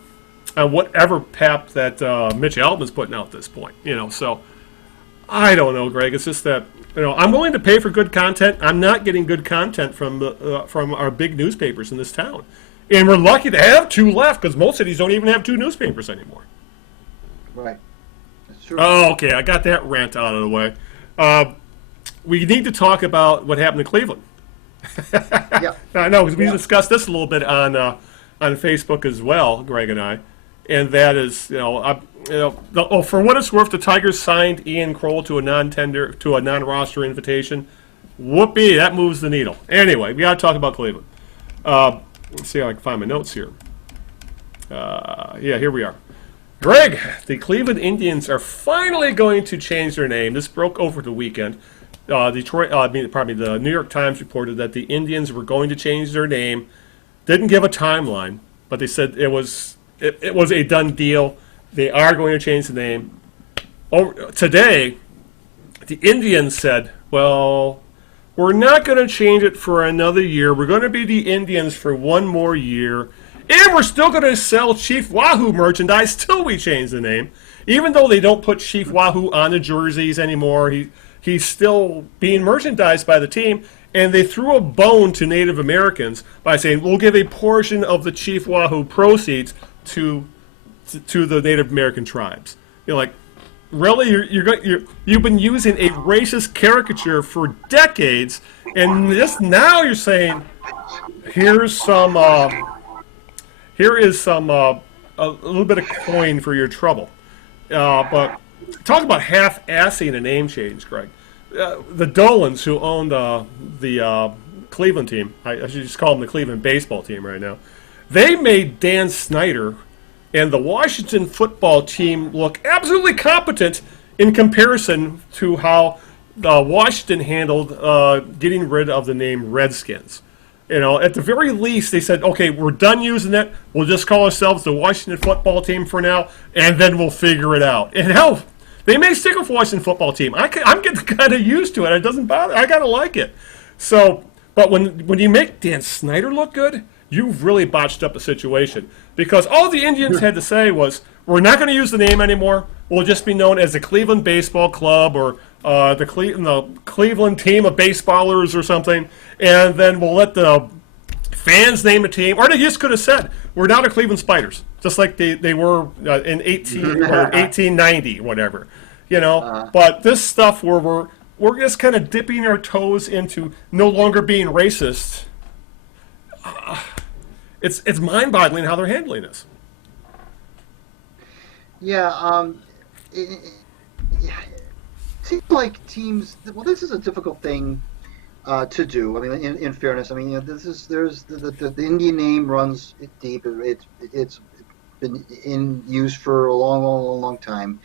whatever pap that Mitch Albom's putting out at this point. So I don't know, Greg. It's just that I'm willing to pay for good content. I'm not getting good content from our big newspapers in this town, and we're lucky to have two left, because most cities don't even have two newspapers anymore. Right. That's true. Oh, okay. I got that rant out of the way. We need to talk about what happened in Cleveland. Yeah. I know, because we discussed this a little bit on Facebook as well, Greg and I, and that is, for what it's worth, the Tigers signed Ian Kroll to a non-roster invitation. Whoopee, that moves the needle. Anyway, we got to talk about Cleveland. Let's see how I can find my notes here. Yeah, here we are. Greg, the Cleveland Indians are finally going to change their name. This broke over the weekend. The New York Times reported that the Indians were going to change their name. Didn't give a timeline, but they said it was a done deal. They are going to change the name. Today, the Indians said, well, we're not going to change it for another year. We're going to be the Indians for one more year. And we're still going to sell Chief Wahoo merchandise till we change the name. Even though they don't put Chief Wahoo on the jerseys anymore, he's still being merchandised by the team. And they threw a bone to Native Americans by saying, we'll give a portion of the Chief Wahoo proceeds to the Native American tribes. You're like, really? You've been using a racist caricature for decades, and just now you're saying, here is some a little bit of coin for your trouble. But talk about half-assing a name change, Greg. The Dolans, who own the Cleveland team, I should just call them the Cleveland baseball team right now, they made Dan Snyder and the Washington football team look absolutely competent in comparison to how Washington handled getting rid of the name Redskins. At the very least, they said, okay, we're done using it. We'll just call ourselves the Washington football team for now, and then we'll figure it out. And hell, they may stick with Washington football team. I'm getting kind of used to it. It doesn't bother. I gotta like it. So, but when you make Dan Snyder look good, you've really botched up the situation, because all the Indians had to say was, we're not going to use the name anymore. We'll just be known as the Cleveland Baseball Club, or the Cleveland Team of Baseballers or something, and then we'll let the fans name a team. Or they just could have said, we're now the Cleveland Spiders, just like they were in 1890, whatever. But this stuff where we're just kind of dipping our toes into no longer being racist. It's mind-boggling how they're handling this. Yeah, it seems like teams. Well, this is a difficult thing to do. I mean, in fairness, I mean, there's the Indian name runs deep. It's been in use for a long time.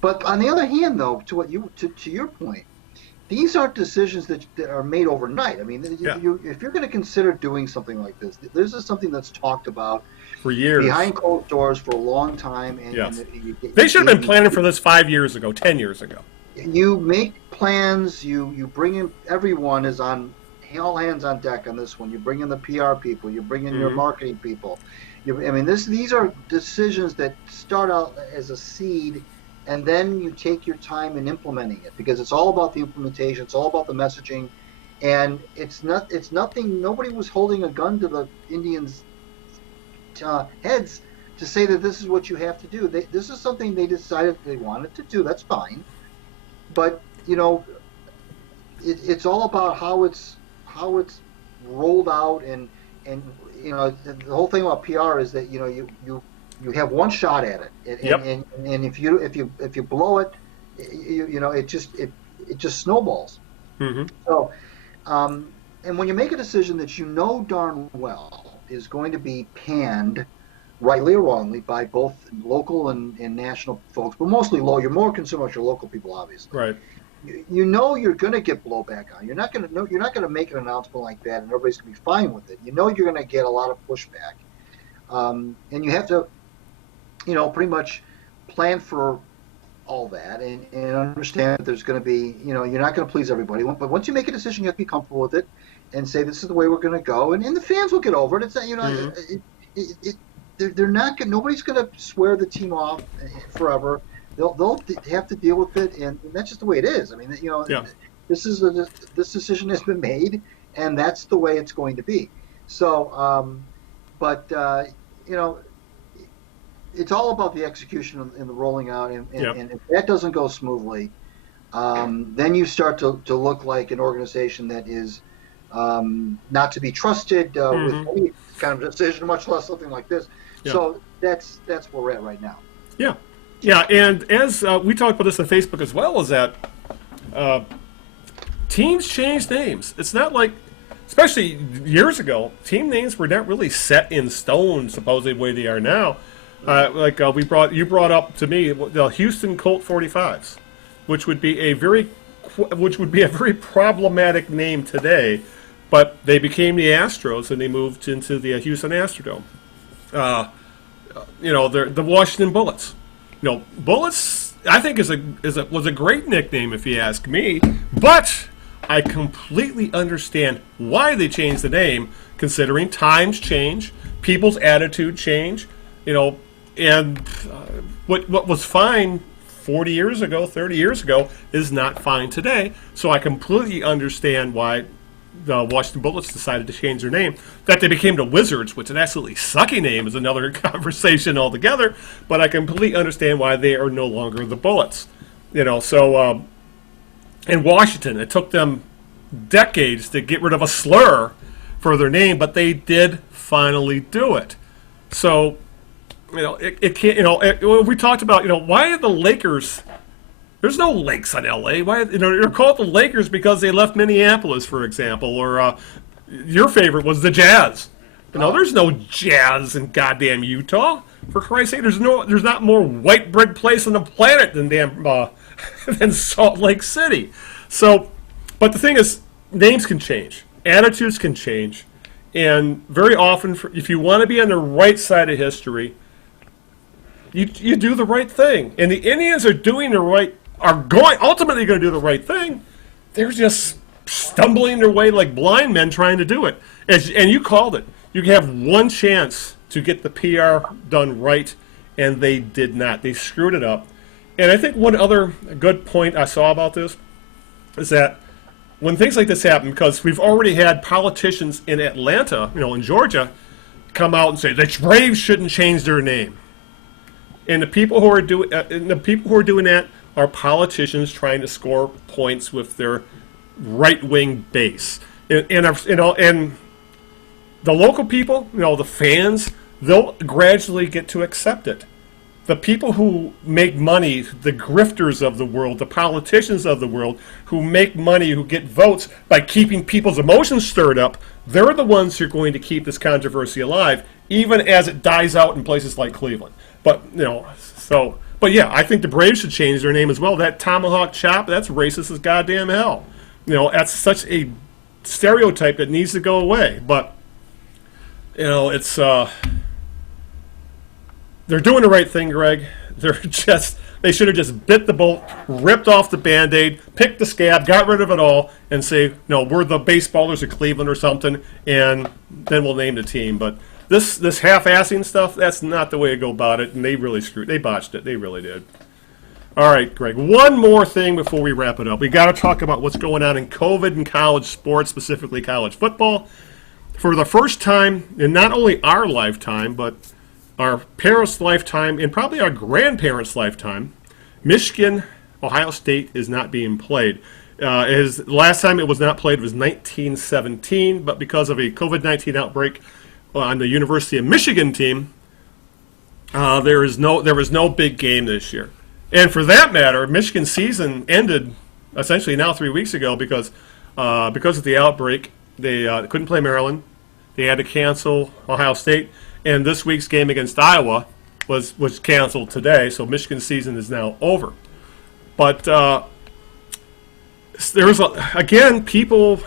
But on the other hand, though, to your point, these aren't decisions that are made overnight. I mean, if you're going to consider doing something like this is something that's talked about for years, behind closed doors for a long time. And, yes. They should have been planning for this 5 years ago, 10 years ago. You make plans. You bring in, everyone is on, all hands on deck on this one. You bring in the PR people. You bring in your marketing people. These are decisions that start out as a seed, and then you take your time in implementing it, because it's all about the implementation. It's all about the messaging, and it's nothing. Nobody was holding a gun to the Indians' heads to say that this is what you have to do. This is something they decided they wanted to do. That's fine, but it's all about how it's rolled out, and the whole thing about PR is that you have one shot at it, and if you blow it, it just snowballs. Mm-hmm. So, and when you make a decision that darn well is going to be panned, rightly or wrongly, by both local and national folks, but mostly low. You're more concerned about your local people, obviously. Right. You're going to get blowback on. You're not going to make an announcement like that and everybody's going to be fine with it. You're going to get a lot of pushback, and you have to, pretty much plan for all that and understand that there's going to be, you're not going to please everybody. But once you make a decision, you have to be comfortable with it and say, this is the way we're going to go. And the fans will get over it. It's they're not going. Nobody's going to swear the team off forever. They'll have to deal with it, and that's just the way it is. I mean, this decision has been made, and that's the way it's going to be. So, it's all about the execution and the rolling out, and if that doesn't go smoothly, then you start to look like an organization that is not to be trusted with any kind of decision, much less something like this. Yeah. So that's where we're at right now. Yeah. Yeah, and as we talked about this on Facebook as well, is that teams change names. It's not like especially years ago, team names were not really set in stone, supposedly the way they are now. You brought up to me the Houston Colt 45s, which would be a very problematic name today, but they became the Astros and they moved into the Houston Astrodome. The Washington Bullets. Bullets I think was a great nickname if you ask me, but I completely understand why they changed the name, considering times change, people's attitude change, and what was fine 40 years ago, 30 years ago is not fine today. So I completely understand why the Washington Bullets decided to change their name. That they became the Wizards, which is an absolutely sucky name, is another conversation altogether. But I completely understand why they are no longer the Bullets. In Washington, it took them decades to get rid of a slur for their name, but they did finally do it. So, it can't. We talked about, why are the Lakers? There's no lakes in L.A. Why? They're called the Lakers because they left Minneapolis, for example. Or your favorite was the Jazz. There's no Jazz in goddamn Utah. For Christ's sake, there's not more white bread place on the planet than than Salt Lake City. So, but the thing is, names can change, attitudes can change, and very often, if you want to be on the right side of history, you do the right thing. And the Indians are ultimately going to do the right thing. They're just stumbling their way like blind men trying to do it. And you called it. You have one chance to get the PR done right, and they did not. They screwed it up. And I think one other good point I saw about this is that when things like this happen, because we've already had politicians in Atlanta, in Georgia, come out and say the Braves shouldn't change their name. And the people who are doing that are politicians trying to score points with their right-wing base. And the local people, the fans, they'll gradually get to accept it. The people who make money, the grifters of the world, the politicians of the world, who make money, who get votes by keeping people's emotions stirred up, they're the ones who are going to keep this controversy alive, even as it dies out in places like Cleveland. But yeah, I think the Braves should change their name as well. That tomahawk chop, that's racist as goddamn hell. That's such a stereotype that needs to go away. But it's they're doing the right thing, Greg. They should have just bit the bullet, ripped off the Band-Aid, picked the scab, got rid of it all, and say, no, we're the baseballers of Cleveland or something, and then we'll name the team. But this half-assing stuff, that's not the way to go about it, and they botched it. They really did. All right, Greg, one more thing before we wrap it up. We got to talk about what's going on in COVID and college sports, specifically college football. For the first time in not only our lifetime, but our parents' lifetime and probably our grandparents' lifetime, Michigan, Ohio State is not being played. Last time it was not played was 1917, but because of a COVID-19 outbreak on the University of Michigan team, there was no big game this year. And for that matter, Michigan's season ended essentially now 3 weeks ago because of the outbreak. They couldn't play Maryland. They had to cancel Ohio State. And this week's game against Iowa was canceled today, so Michigan's season is now over. But there's again people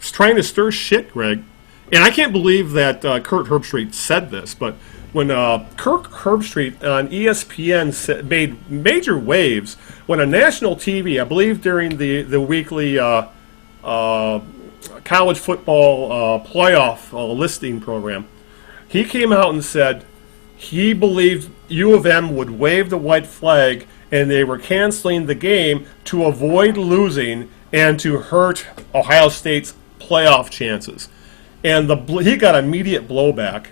trying to stir shit, Greg. And I can't believe that Kurt Herbstreit said this, but when Kirk Herbstreit on ESPN made major waves when on national TV, I believe during the weekly college football playoff listing program, he came out and said he believed U of M would wave the white flag and they were canceling the game to avoid losing and to hurt Ohio State's playoff chances. And he got immediate blowback.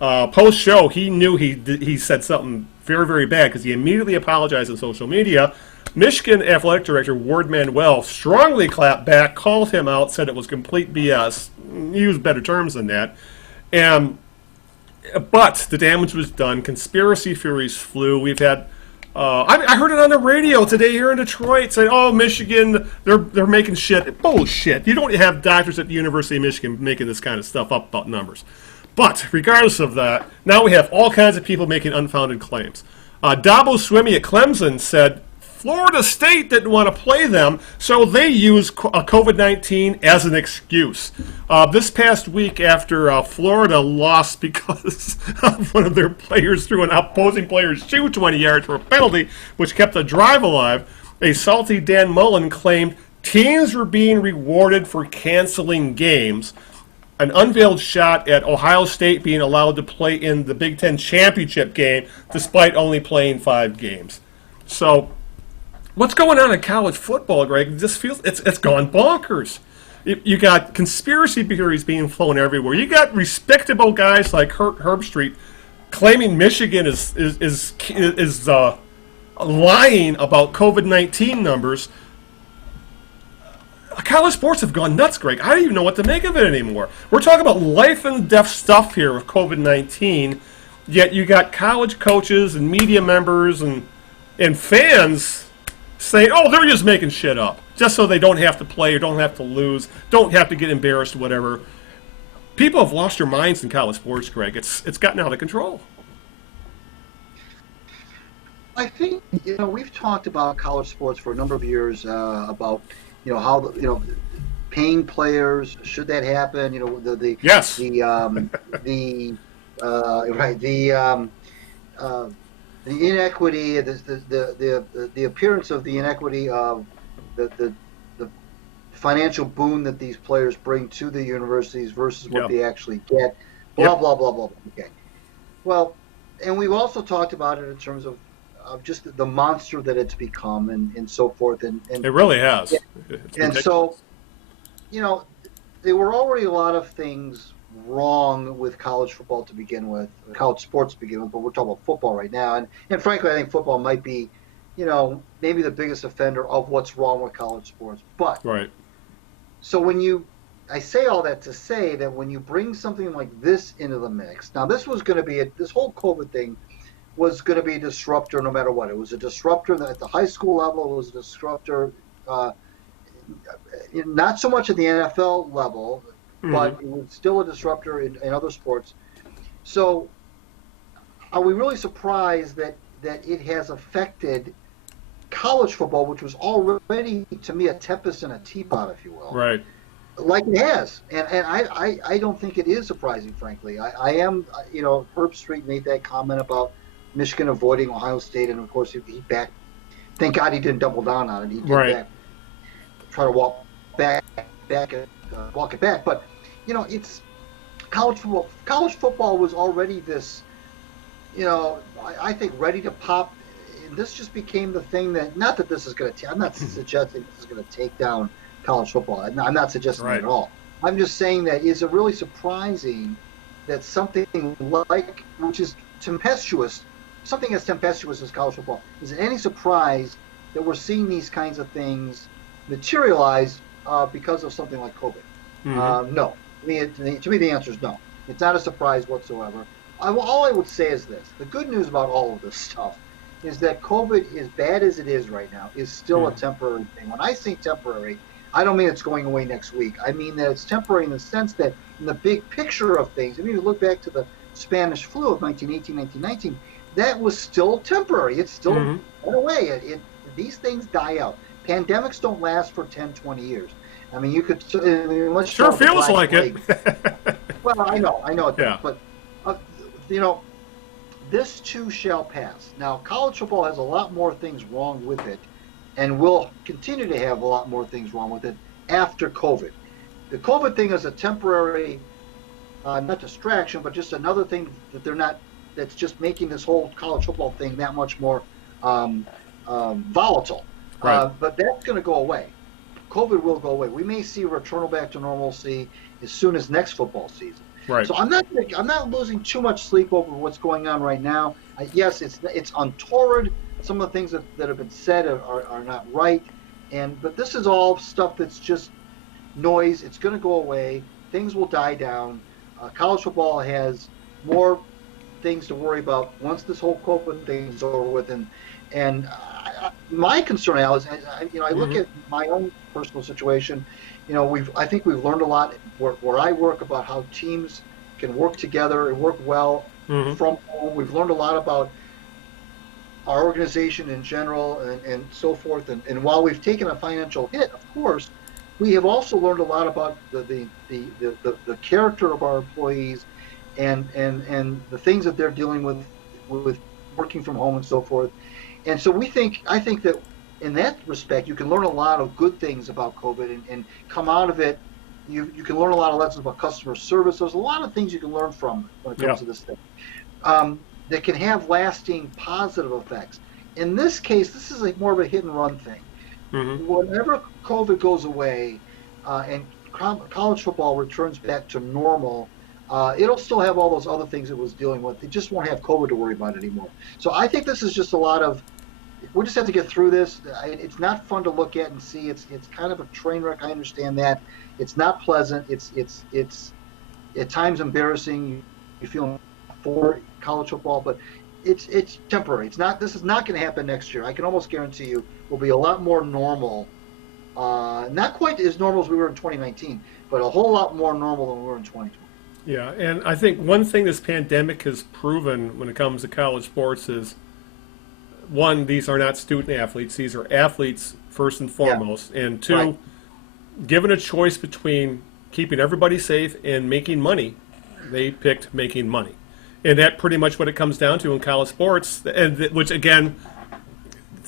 Post-show, he knew he said something very, very bad because he immediately apologized on social media. Michigan Athletic Director Ward Manuel strongly clapped back, called him out, said it was complete BS. He used better terms than that. But the damage was done. Conspiracy theories flew. We've had I heard it on the radio today here in Detroit saying, "Oh, Michigan, they're making shit." Bullshit. You don't have doctors at the University of Michigan making this kind of stuff up about numbers. But regardless of that, now we have all kinds of people making unfounded claims. Dabo Swinney at Clemson said Florida State didn't want to play them, so they used COVID-19 as an excuse. This past week, after Florida lost because of one of their players threw an opposing player's shoe 20 yards for a penalty, which kept the drive alive, a salty Dan Mullen claimed teams were being rewarded for canceling games. An unveiled shot at Ohio State being allowed to play in the Big Ten championship game despite only playing 5 games. So, what's going on in college football, Greg? It just feels it's gone bonkers. You got conspiracy theories being flown everywhere. You got respectable guys like Herb Street claiming Michigan is lying about COVID-19 numbers. College sports have gone nuts, Greg. I don't even know what to make of it anymore. We're talking about life and death stuff here with COVID-19, yet you got college coaches and media members and fans saying, "Oh, they're just making shit up, just so they don't have to play or don't have to lose, don't have to get embarrassed, whatever." People have lost their minds in college sports, Greg. It's gotten out of control. I think we've talked about college sports for a number of years about how paying players, should that happen? Yes. The inequity, the appearance of the inequity of the financial boon that these players bring to the universities versus what they actually get. Blah blah blah blah. Okay. Well, and we've also talked about it in terms of just the monster that it's become and so forth. And it really has. And so, there were already a lot of things wrong with college football to begin with, college sports to begin with, but we're talking about football right now. And frankly, I think football might be, maybe the biggest offender of what's wrong with college sports. But right. So I say all that to say that when you bring something like this into the mix, now this was going to be this whole COVID thing was going to be a disruptor no matter what. It was a disruptor at the high school level. It was a disruptor, not so much at the NFL level, but it was still a disruptor in other sports. So are we really surprised that it has affected college football, which was already, to me, a tempest in a teapot, if you will? Right. Like it has. And I don't think it is surprising, frankly. I am, Herb Street made that comment about Michigan avoiding Ohio State, and of course he back. Thank God he didn't double down on it. He did try to walk it back. But it's college football. College football was already this, I think ready to pop. And this just became the thing that. Not that this is going to. I'm not suggesting this is going to take down college football. I'm not suggesting that at all. I'm just saying that is it really surprising that something like, which is tempestuous. Something as tempestuous as college football, is it any surprise that we're seeing these kinds of things materialize because of something like COVID? No. To me, the answer is no. It's not a surprise whatsoever. All I would say is this. The good news about all of this stuff is that COVID, as bad as it is right now, is still a temporary thing. When I say temporary, I don't mean it's going away next week. I mean that it's temporary in the sense that in the big picture of things, if you look back to the Spanish flu of 1918, 1919, that was still temporary. It's still went away. These things die out. Pandemics don't last for 10, 20 years. I mean, you could. Let's sure feels like it. Well, I know it does, Yeah. but this too shall pass. Now, college football has a lot more things wrong with it, and will continue to have a lot more things wrong with it after COVID. The COVID thing is a temporary, not distraction, but just another thing that they're not. That's just making this whole college football thing that much more volatile. Right. But that's going to go away. COVID will go away. We may see a return back to normalcy as soon as next football season. Right. So I'm not losing too much sleep over what's going on right now. Yes, it's untoward. Some of the things that have been said are not right. But this is all stuff that's just noise. It's going to go away. Things will die down. College football has more things to worry about once this whole COVID thing is over with. And my concern, Al, is I look at my own personal situation. I think we've learned a lot where I work about how teams can work together and work well from home. We've learned a lot about our organization in general and so forth. And while we've taken a financial hit, of course, we have also learned a lot about the character of our employees and the things that they're dealing with working from home and so forth. And so I think that in that respect, you can learn a lot of good things about COVID and come out of it. You can learn a lot of lessons about customer service. There's a lot of things you can learn from when it comes to this thing that can have lasting positive effects. In this case, this is more of a hit and run thing. Whenever COVID goes away and college football returns back to normal, it'll still have all those other things it was dealing with. It just won't have COVID to worry about anymore. So I think this is just a lot of, we just have to get through this. It's not fun to look at and see. It's kind of a train wreck. I understand that. It's not pleasant. It's at times embarrassing. You feel for college football, but it's temporary. This is not going to happen next year. I can almost guarantee you we'll be a lot more normal. Not quite as normal as we were in 2019, but a whole lot more normal than we were in 2020. Yeah, and I think one thing this pandemic has proven when it comes to college sports is, one, these are not student athletes. These are athletes first and foremost. Yeah. And two, given a choice between keeping everybody safe and making money, they picked making money. And that's pretty much what it comes down to in college sports, and which, again,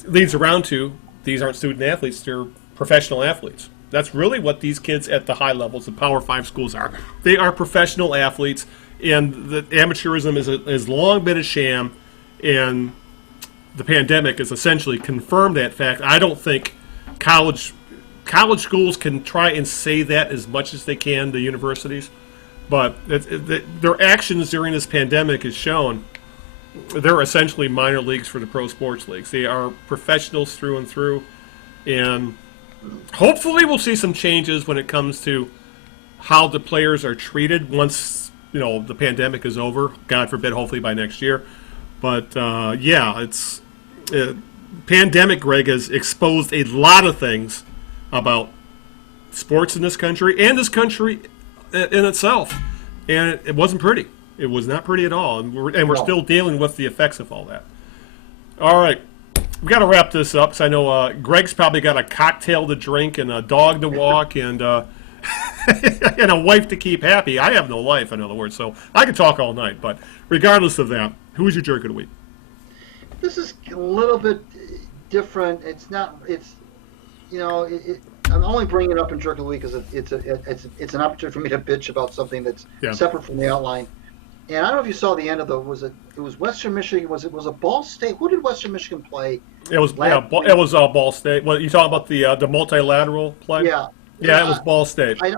leads around to these aren't student athletes. They're professional athletes. That's really what these kids at the high levels of Power 5 schools are. They are professional athletes, and the amateurism has long been a sham, and the pandemic has essentially confirmed that fact. I don't think college schools can try and say that as much as they can to universities, but their actions during this pandemic has shown they're essentially minor leagues for the pro sports leagues. They are professionals through and through, and hopefully we'll see some changes when it comes to how the players are treated once the pandemic is over. God forbid, hopefully by next year. But it's pandemic, Greg, has exposed a lot of things about sports in this country and this country in itself, and it wasn't pretty. It was not pretty at all, and we're still dealing with the effects of all that. All right, we got to wrap this up because I know Greg's probably got a cocktail to drink and a dog to walk and and a wife to keep happy. I have no life, in other words, so I could talk all night. But regardless of that, who is your jerk of the week? This is a little bit different. It's not. I'm only bringing it up in jerk of the week because it's an opportunity for me to bitch about something that's separate from the outline. And I don't know if you saw the end of it was Western Michigan. Was a Ball State? Who did Western Michigan play? It was Ball State. Well, you talking about the multilateral play? Yeah. Yeah, it was Ball State. I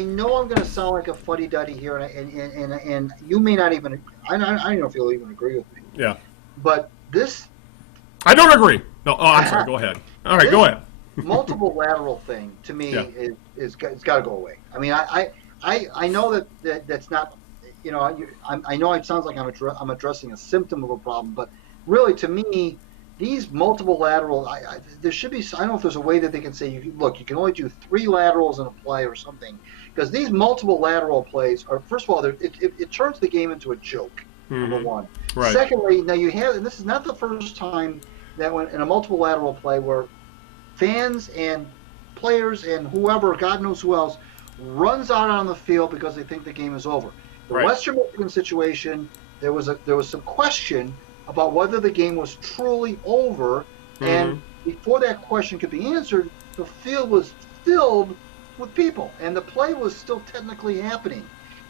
know I'm gonna sound like a fuddy-duddy here, and you may not even. I don't know if you'll even agree with me. Yeah. But this. I don't agree. No. Oh, I'm sorry. Go ahead. All right, go ahead. Multiple lateral thing to me is it's got to go away. I mean, I know that's not. I know it sounds like I'm addressing a symptom of a problem, but really to me, these multiple lateral, there should be. I don't know if there's a way that they can say, you can only do 3 laterals in a play or something, because these multiple lateral plays are, first of all, it turns the game into a joke. Number one. Right. Secondly, now and this is not the first time that when in a multiple lateral play where fans and players and whoever, God knows who else, runs out on the field because they think the game is over. The Western Michigan situation, there was some question about whether the game was truly over, and before that question could be answered, the field was filled with people, and the play was still technically happening.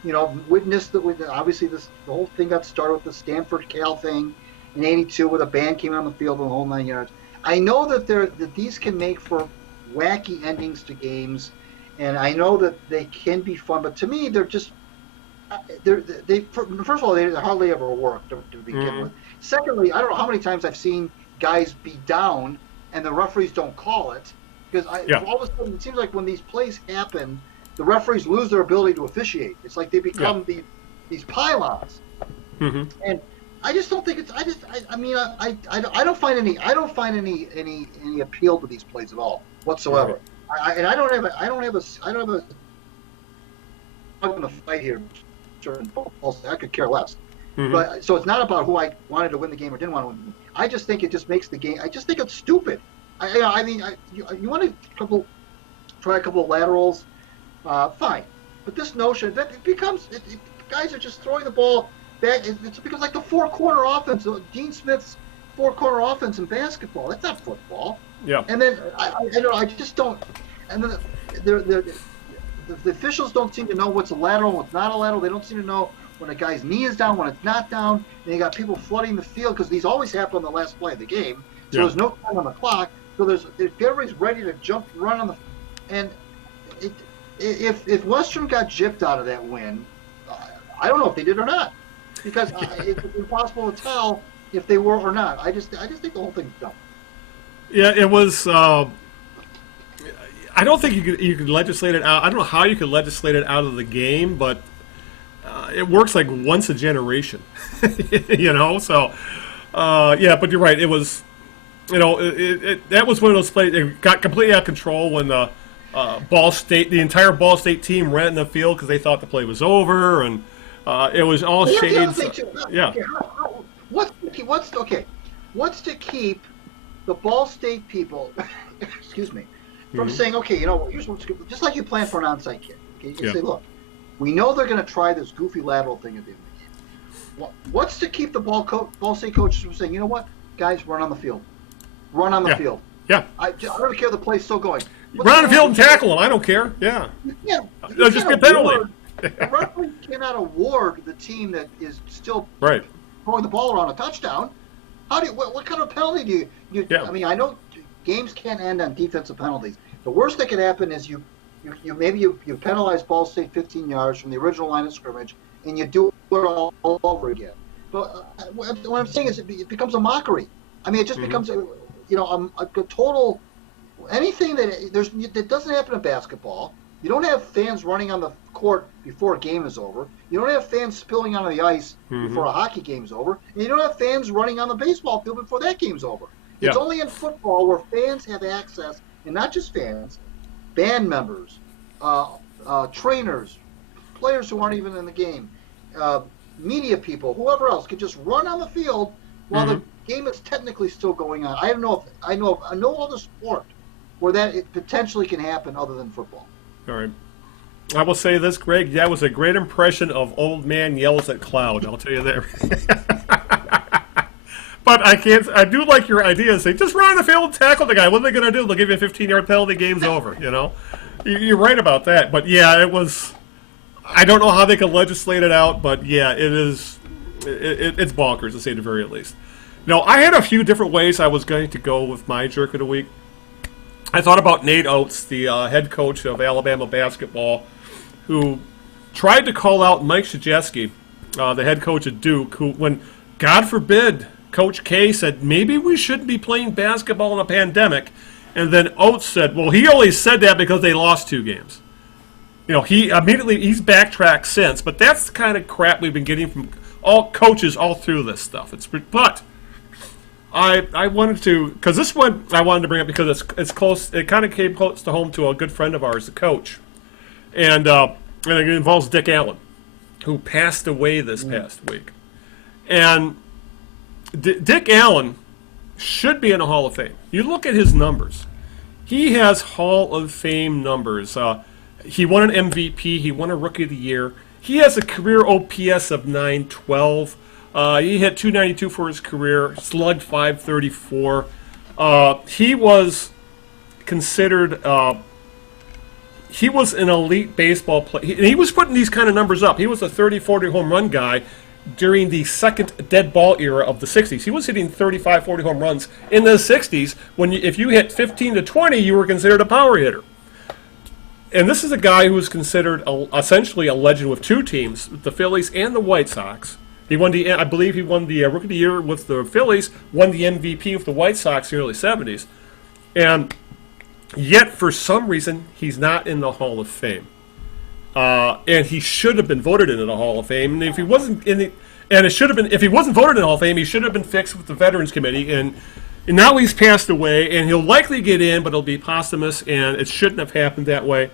Obviously the whole thing got started with the Stanford Cal thing in '82, where the band came on the field and the whole 9 yards. I know that these can make for wacky endings to games, and I know that they can be fun, but to me, they're just first of all, they hardly ever work to begin with. Secondly, I don't know how many times I've seen guys be down and the referees don't call it, because all of a sudden it seems like when these plays happen, the referees lose their ability to officiate. It's like they become these pylons. And I just don't think it's. I mean, I don't find any appeal to these plays at all whatsoever. Right. I don't have a. I'm going to fight here. I could care less. But so it's not about who I wanted to win the game or didn't want to win. I just think it just makes the game. I just think it's stupid. I mean, you want to try a couple of laterals, fine. But this notion that it becomes guys are just throwing the ball back. It's because like the four-corner offense, Dean Smith's four-corner offense in basketball. That's not football. Yeah. And then I just don't. And then the officials don't seem to know what's a lateral and what's not a lateral. They don't seem to know when a guy's knee is down, when it's not down. And you got people flooding the field because these always happen on the last play of the game. So there's no time on the clock. So everybody's ready to jump, run on the. And if Western got gypped out of that win, I don't know if they did or not, because it's impossible to tell if they were or not. I just think the whole thing's dumb. Yeah, it was. I don't think you could legislate it out. I don't know how you could legislate it out of the game, but it works like once a generation, you know. So, yeah, but you're right. It was, you know, that was one of those plays. It got completely out of control when the the entire Ball State team ran in the field because they thought the play was over, and it was all shades. Yeah. What's to keep the Ball State people, excuse me, from saying, okay, you know, here's what's good. Just like you plan for an onside kick. Okay, you say, look, we know they're going to try this goofy lateral thing at the end of the game. What's to keep the Ball State coaches from saying, you know what, guys, run on the field. Run on the field. Yeah. I don't care the play's still going. Run on the field and tackle them. I don't care. Yeah. They'll just get a penalty. The referee cannot award the team that is still throwing the ball around a touchdown. What kind of penalty do you I mean, I know games can't end on defensive penalties. The worst that could happen is you penalize Ball State 15 yards from the original line of scrimmage, and you do it all over again. But what I'm saying is it becomes a mockery. I mean, it just becomes a total anything that doesn't happen in basketball. You don't have fans running on the court before a game is over. You don't have fans spilling onto the ice before a hockey game's over. And you don't have fans running on the baseball field before that game's over. It's only in football where fans have access, and not just fans, band members, trainers, players who aren't even in the game, media people, whoever else can just run on the field while the game is technically still going on. I know of no other sport where it potentially can happen other than football. All right. I will say this, Greg. That was a great impression of Old Man Yells at Cloud. I'll tell you that. But I do like your idea. Say, just run on the field and tackle the guy. What are they going to do? They'll give you a 15-yard penalty. Game's over. You know, you're right about that. But yeah, it was. I don't know how they can legislate it out, but yeah, it is. It's bonkers to say the very least. No, I had a few different ways I was going to go with my jerk of the week. I thought about Nate Oates, the head coach of Alabama basketball, who tried to call out Mike Krzyzewski, the head coach at Duke, who, when, God forbid, Coach K said, maybe we shouldn't be playing basketball in a pandemic. And then Oates said, well, he only said that because they lost 2 games. You know, he's backtracked since, but that's the kind of crap we've been getting from all coaches all through this stuff. But I wanted to, because this one I wanted to bring up because it's close. It kind of came close to home to a good friend of ours, the coach, and it involves Dick Allen, who passed away this past week. And Dick Allen should be in the Hall of Fame. You look at his numbers; he has Hall of Fame numbers. He won an MVP. He won a Rookie of the Year. He has a career OPS of 912. He hit 292 for his career, slugged 534. He was considered, he was an elite baseball player. He was putting these kind of numbers up. He was a 30-40 home run guy during the second dead ball era of the 60s. He was hitting 35, 40 home runs in the 60s. If you hit 15 to 20, you were considered a power hitter. And this is a guy who was considered essentially a legend with 2 teams, the Phillies and the White Sox. I believe he won the Rookie of the Year with the Phillies, won the MVP with the White Sox in the early 70s. And yet, for some reason, he's not in the Hall of Fame. And he should have been voted into the Hall of Fame. And if he wasn't in And it should have been, if he wasn't voted in the Hall of Fame, he should have been fixed with the Veterans Committee. And now he's passed away, and he'll likely get in, but it'll be posthumous, and it shouldn't have happened that way.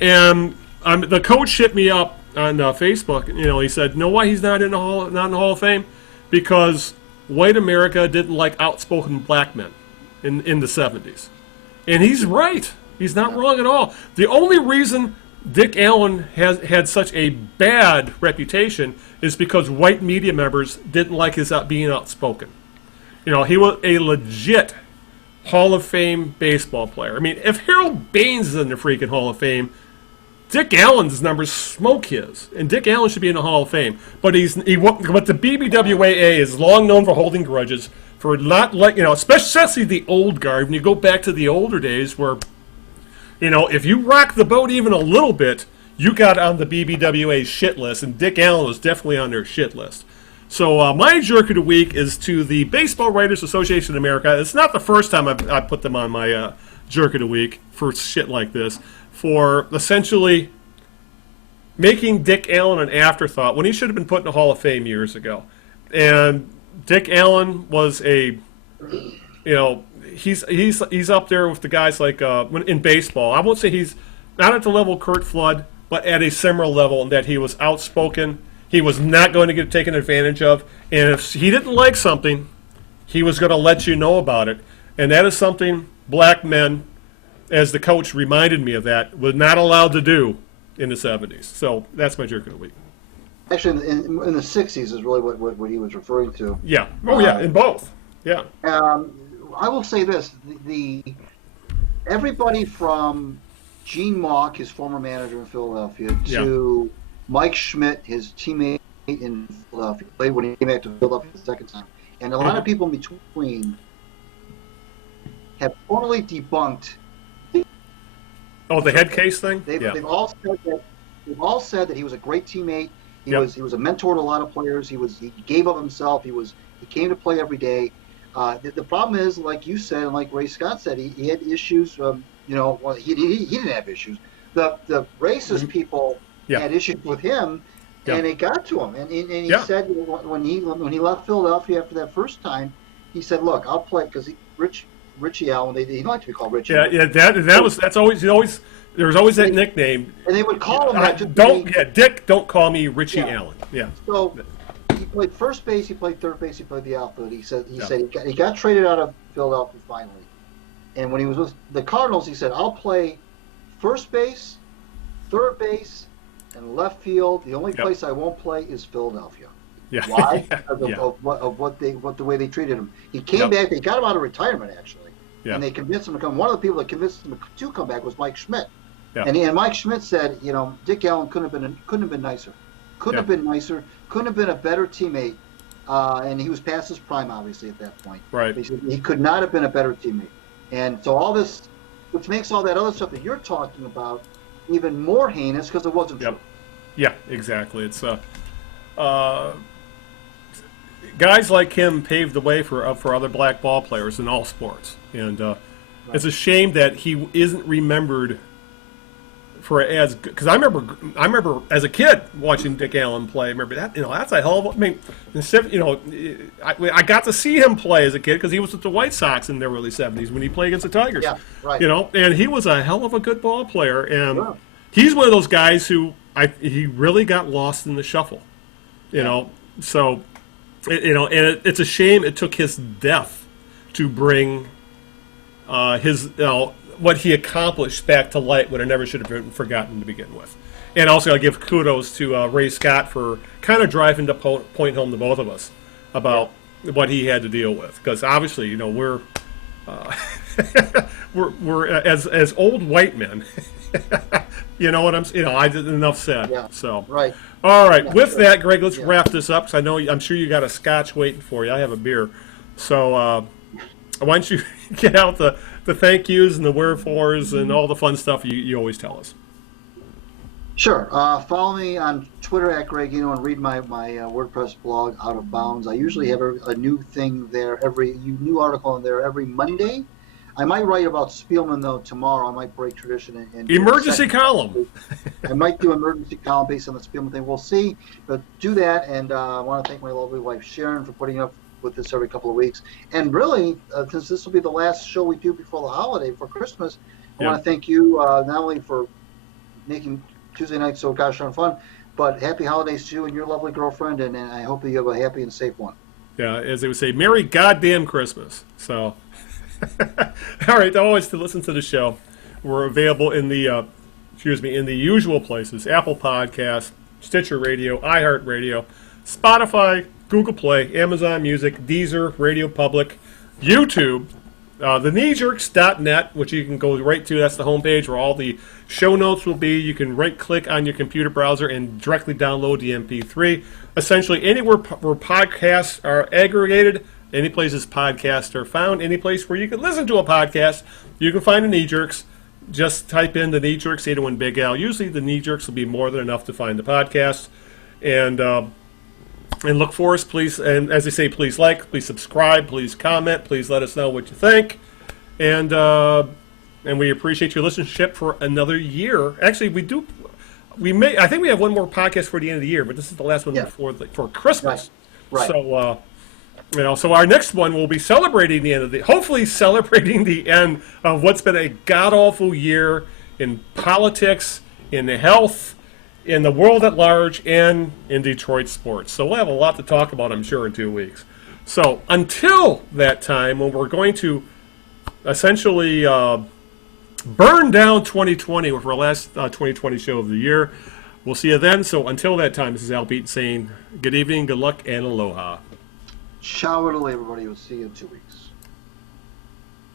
And the coach hit me up on Facebook. He said, "You know why he's not in the Hall of Fame? Because white America didn't like outspoken black men in the 70s." And he's right. He's not wrong at all. The only reason Dick Allen has had such a bad reputation is because white media members didn't like his being outspoken. He was a legit Hall of Fame baseball player. I mean, if Harold Baines is in the freaking Hall of Fame, Dick Allen's numbers smoke his, and Dick Allen should be in the Hall of Fame. But but the BBWAA is long known for holding grudges, for not especially the old guard. When you go back to the older days, where if you rock the boat even a little bit, you got on the BBWA shit list, and Dick Allen was definitely on their shit list. So my jerk of the week is to the Baseball Writers Association of America. It's not the first time I've put them on my jerk of the week for shit like this, for essentially making Dick Allen an afterthought when he should have been put in the Hall of Fame years ago. And Dick Allen was he's up there with the guys like in baseball. I won't say he's not at the level of Curt Flood, but at a similar level in that he was outspoken. He was not going to get taken advantage of. And if he didn't like something, he was going to let you know about it. And that is something black men, as the coach reminded me of that, was not allowed to do in the 70s. So that's my jerk of the week. Actually, in the 60s is really what he was referring to. Yeah. Oh, yeah, in both. Yeah. I will say this. Everybody from Gene Mauch, his former manager in Philadelphia, to Mike Schmidt, his teammate in Philadelphia, played when he came back to Philadelphia the second time, and a lot of people in between have totally debunked. Oh, the head case thing? They've all said that he was a great teammate. He was a mentor to a lot of players. He gave of himself. He came to play every day. The problem is, like you said, and like Ray Scott said, he had issues. He didn't have issues. The racist people had issues with him, and it got to him. And he said when he left Philadelphia after that first time, he said, "Look, I'll play," because Richie Allen. He liked to be called Richie. Yeah. That's always there was always that nickname. And they would call him that. Dick, don't call me Richie Allen. Yeah. So he played first base. He played third base. He played the outfield. He said he got traded out of Philadelphia finally. And when he was with the Cardinals, he said, "I'll play first base, third base, and left field. The only place I won't play is Philadelphia." Yeah. Why? Because of the way they treated him. He came back. They got him out of retirement actually, and they convinced him to come. One of the people that convinced him to come back was Mike Schmidt. Yeah. And Mike Schmidt said, Dick Allen couldn't have been nicer. Couldn't have been nicer. Couldn't have been a better teammate. And he was past his prime, obviously, at that point. Right. He said he could not have been a better teammate. And so all this, which makes all that other stuff that you're talking about even more heinous because it wasn't true. Yeah, exactly. It's guys like him paved the way for other black ball players in all sports, and it's a shame that he isn't remembered for as good. Because I remember as a kid watching Dick Allen play. I remember that that's a hell of I got to see him play as a kid because he was with the White Sox in the early '70s when he played against the Tigers. Yeah, right. And he was a hell of a good ball player, and he's one of those guys who he really got lost in the shuffle. So. It's a shame it took his death to bring his what he accomplished back to light when it never should have been forgotten to begin with. And also, I give kudos to Ray Scott for kind of driving the point home to both of us about what he had to deal with, because obviously, we're we're as old white men. You know what I did enough said. Yeah. So right. All right. With that, Greg, let's wrap this up because I'm sure you got a scotch waiting for you. I have a beer. So why don't you get out the thank yous and the wherefores and all the fun stuff you always tell us. Sure. Follow me on Twitter at Greg and read my WordPress blog, Out of Bounds. I usually have a new thing there, new article in there every Monday. I might write about Spielman though tomorrow. I might break tradition and Emergency column. I might do an emergency column based on the Spielman thing. We'll see, but do that. And I want to thank my lovely wife Sharon for putting up with this every couple of weeks. And really, since this will be the last show we do before the holiday for Christmas, I want to thank you not only for making Tuesday night so gosh darn fun, but happy holidays to you and your lovely girlfriend, and I hope that you have a happy and safe one. Yeah, as they would say, Merry Goddamn Christmas. So, all right, always to listen to the show. We're available in the, in the usual places: Apple Podcasts, Stitcher Radio, iHeartRadio, Spotify, Google Play, Amazon Music, Deezer, Radio Public, YouTube, thekneejerks.net, which you can go right to. That's the homepage where all the show notes will be. You can right-click on your computer browser and directly download the MP3. Essentially, anywhere where podcasts are aggregated, any places podcasts are found, any place where you can listen to a podcast, you can find the Knee Jerks. Just type in the Knee Jerks, 801 Big Al. Usually the Knee Jerks will be more than enough to find the podcast. And look for us, please. And as they say, please like, please subscribe, please comment, please let us know what you think. And we appreciate your listenership for another year. Actually, I think we have one more podcast for the end of the year, but this is the last one for Christmas. Right. So, so our next one will be celebrating the end of hopefully celebrating the end of what's been a god-awful year in politics, in health, in the world at large, and in Detroit sports. So we'll have a lot to talk about, I'm sure, in 2 weeks. So until that time, when we're going to essentially burn down 2020 with our last 2020 show of the year, we'll see you then. So until that time, this is Al Beaton saying good evening, good luck, and aloha. Ciao, everybody. We'll see you in 2 weeks.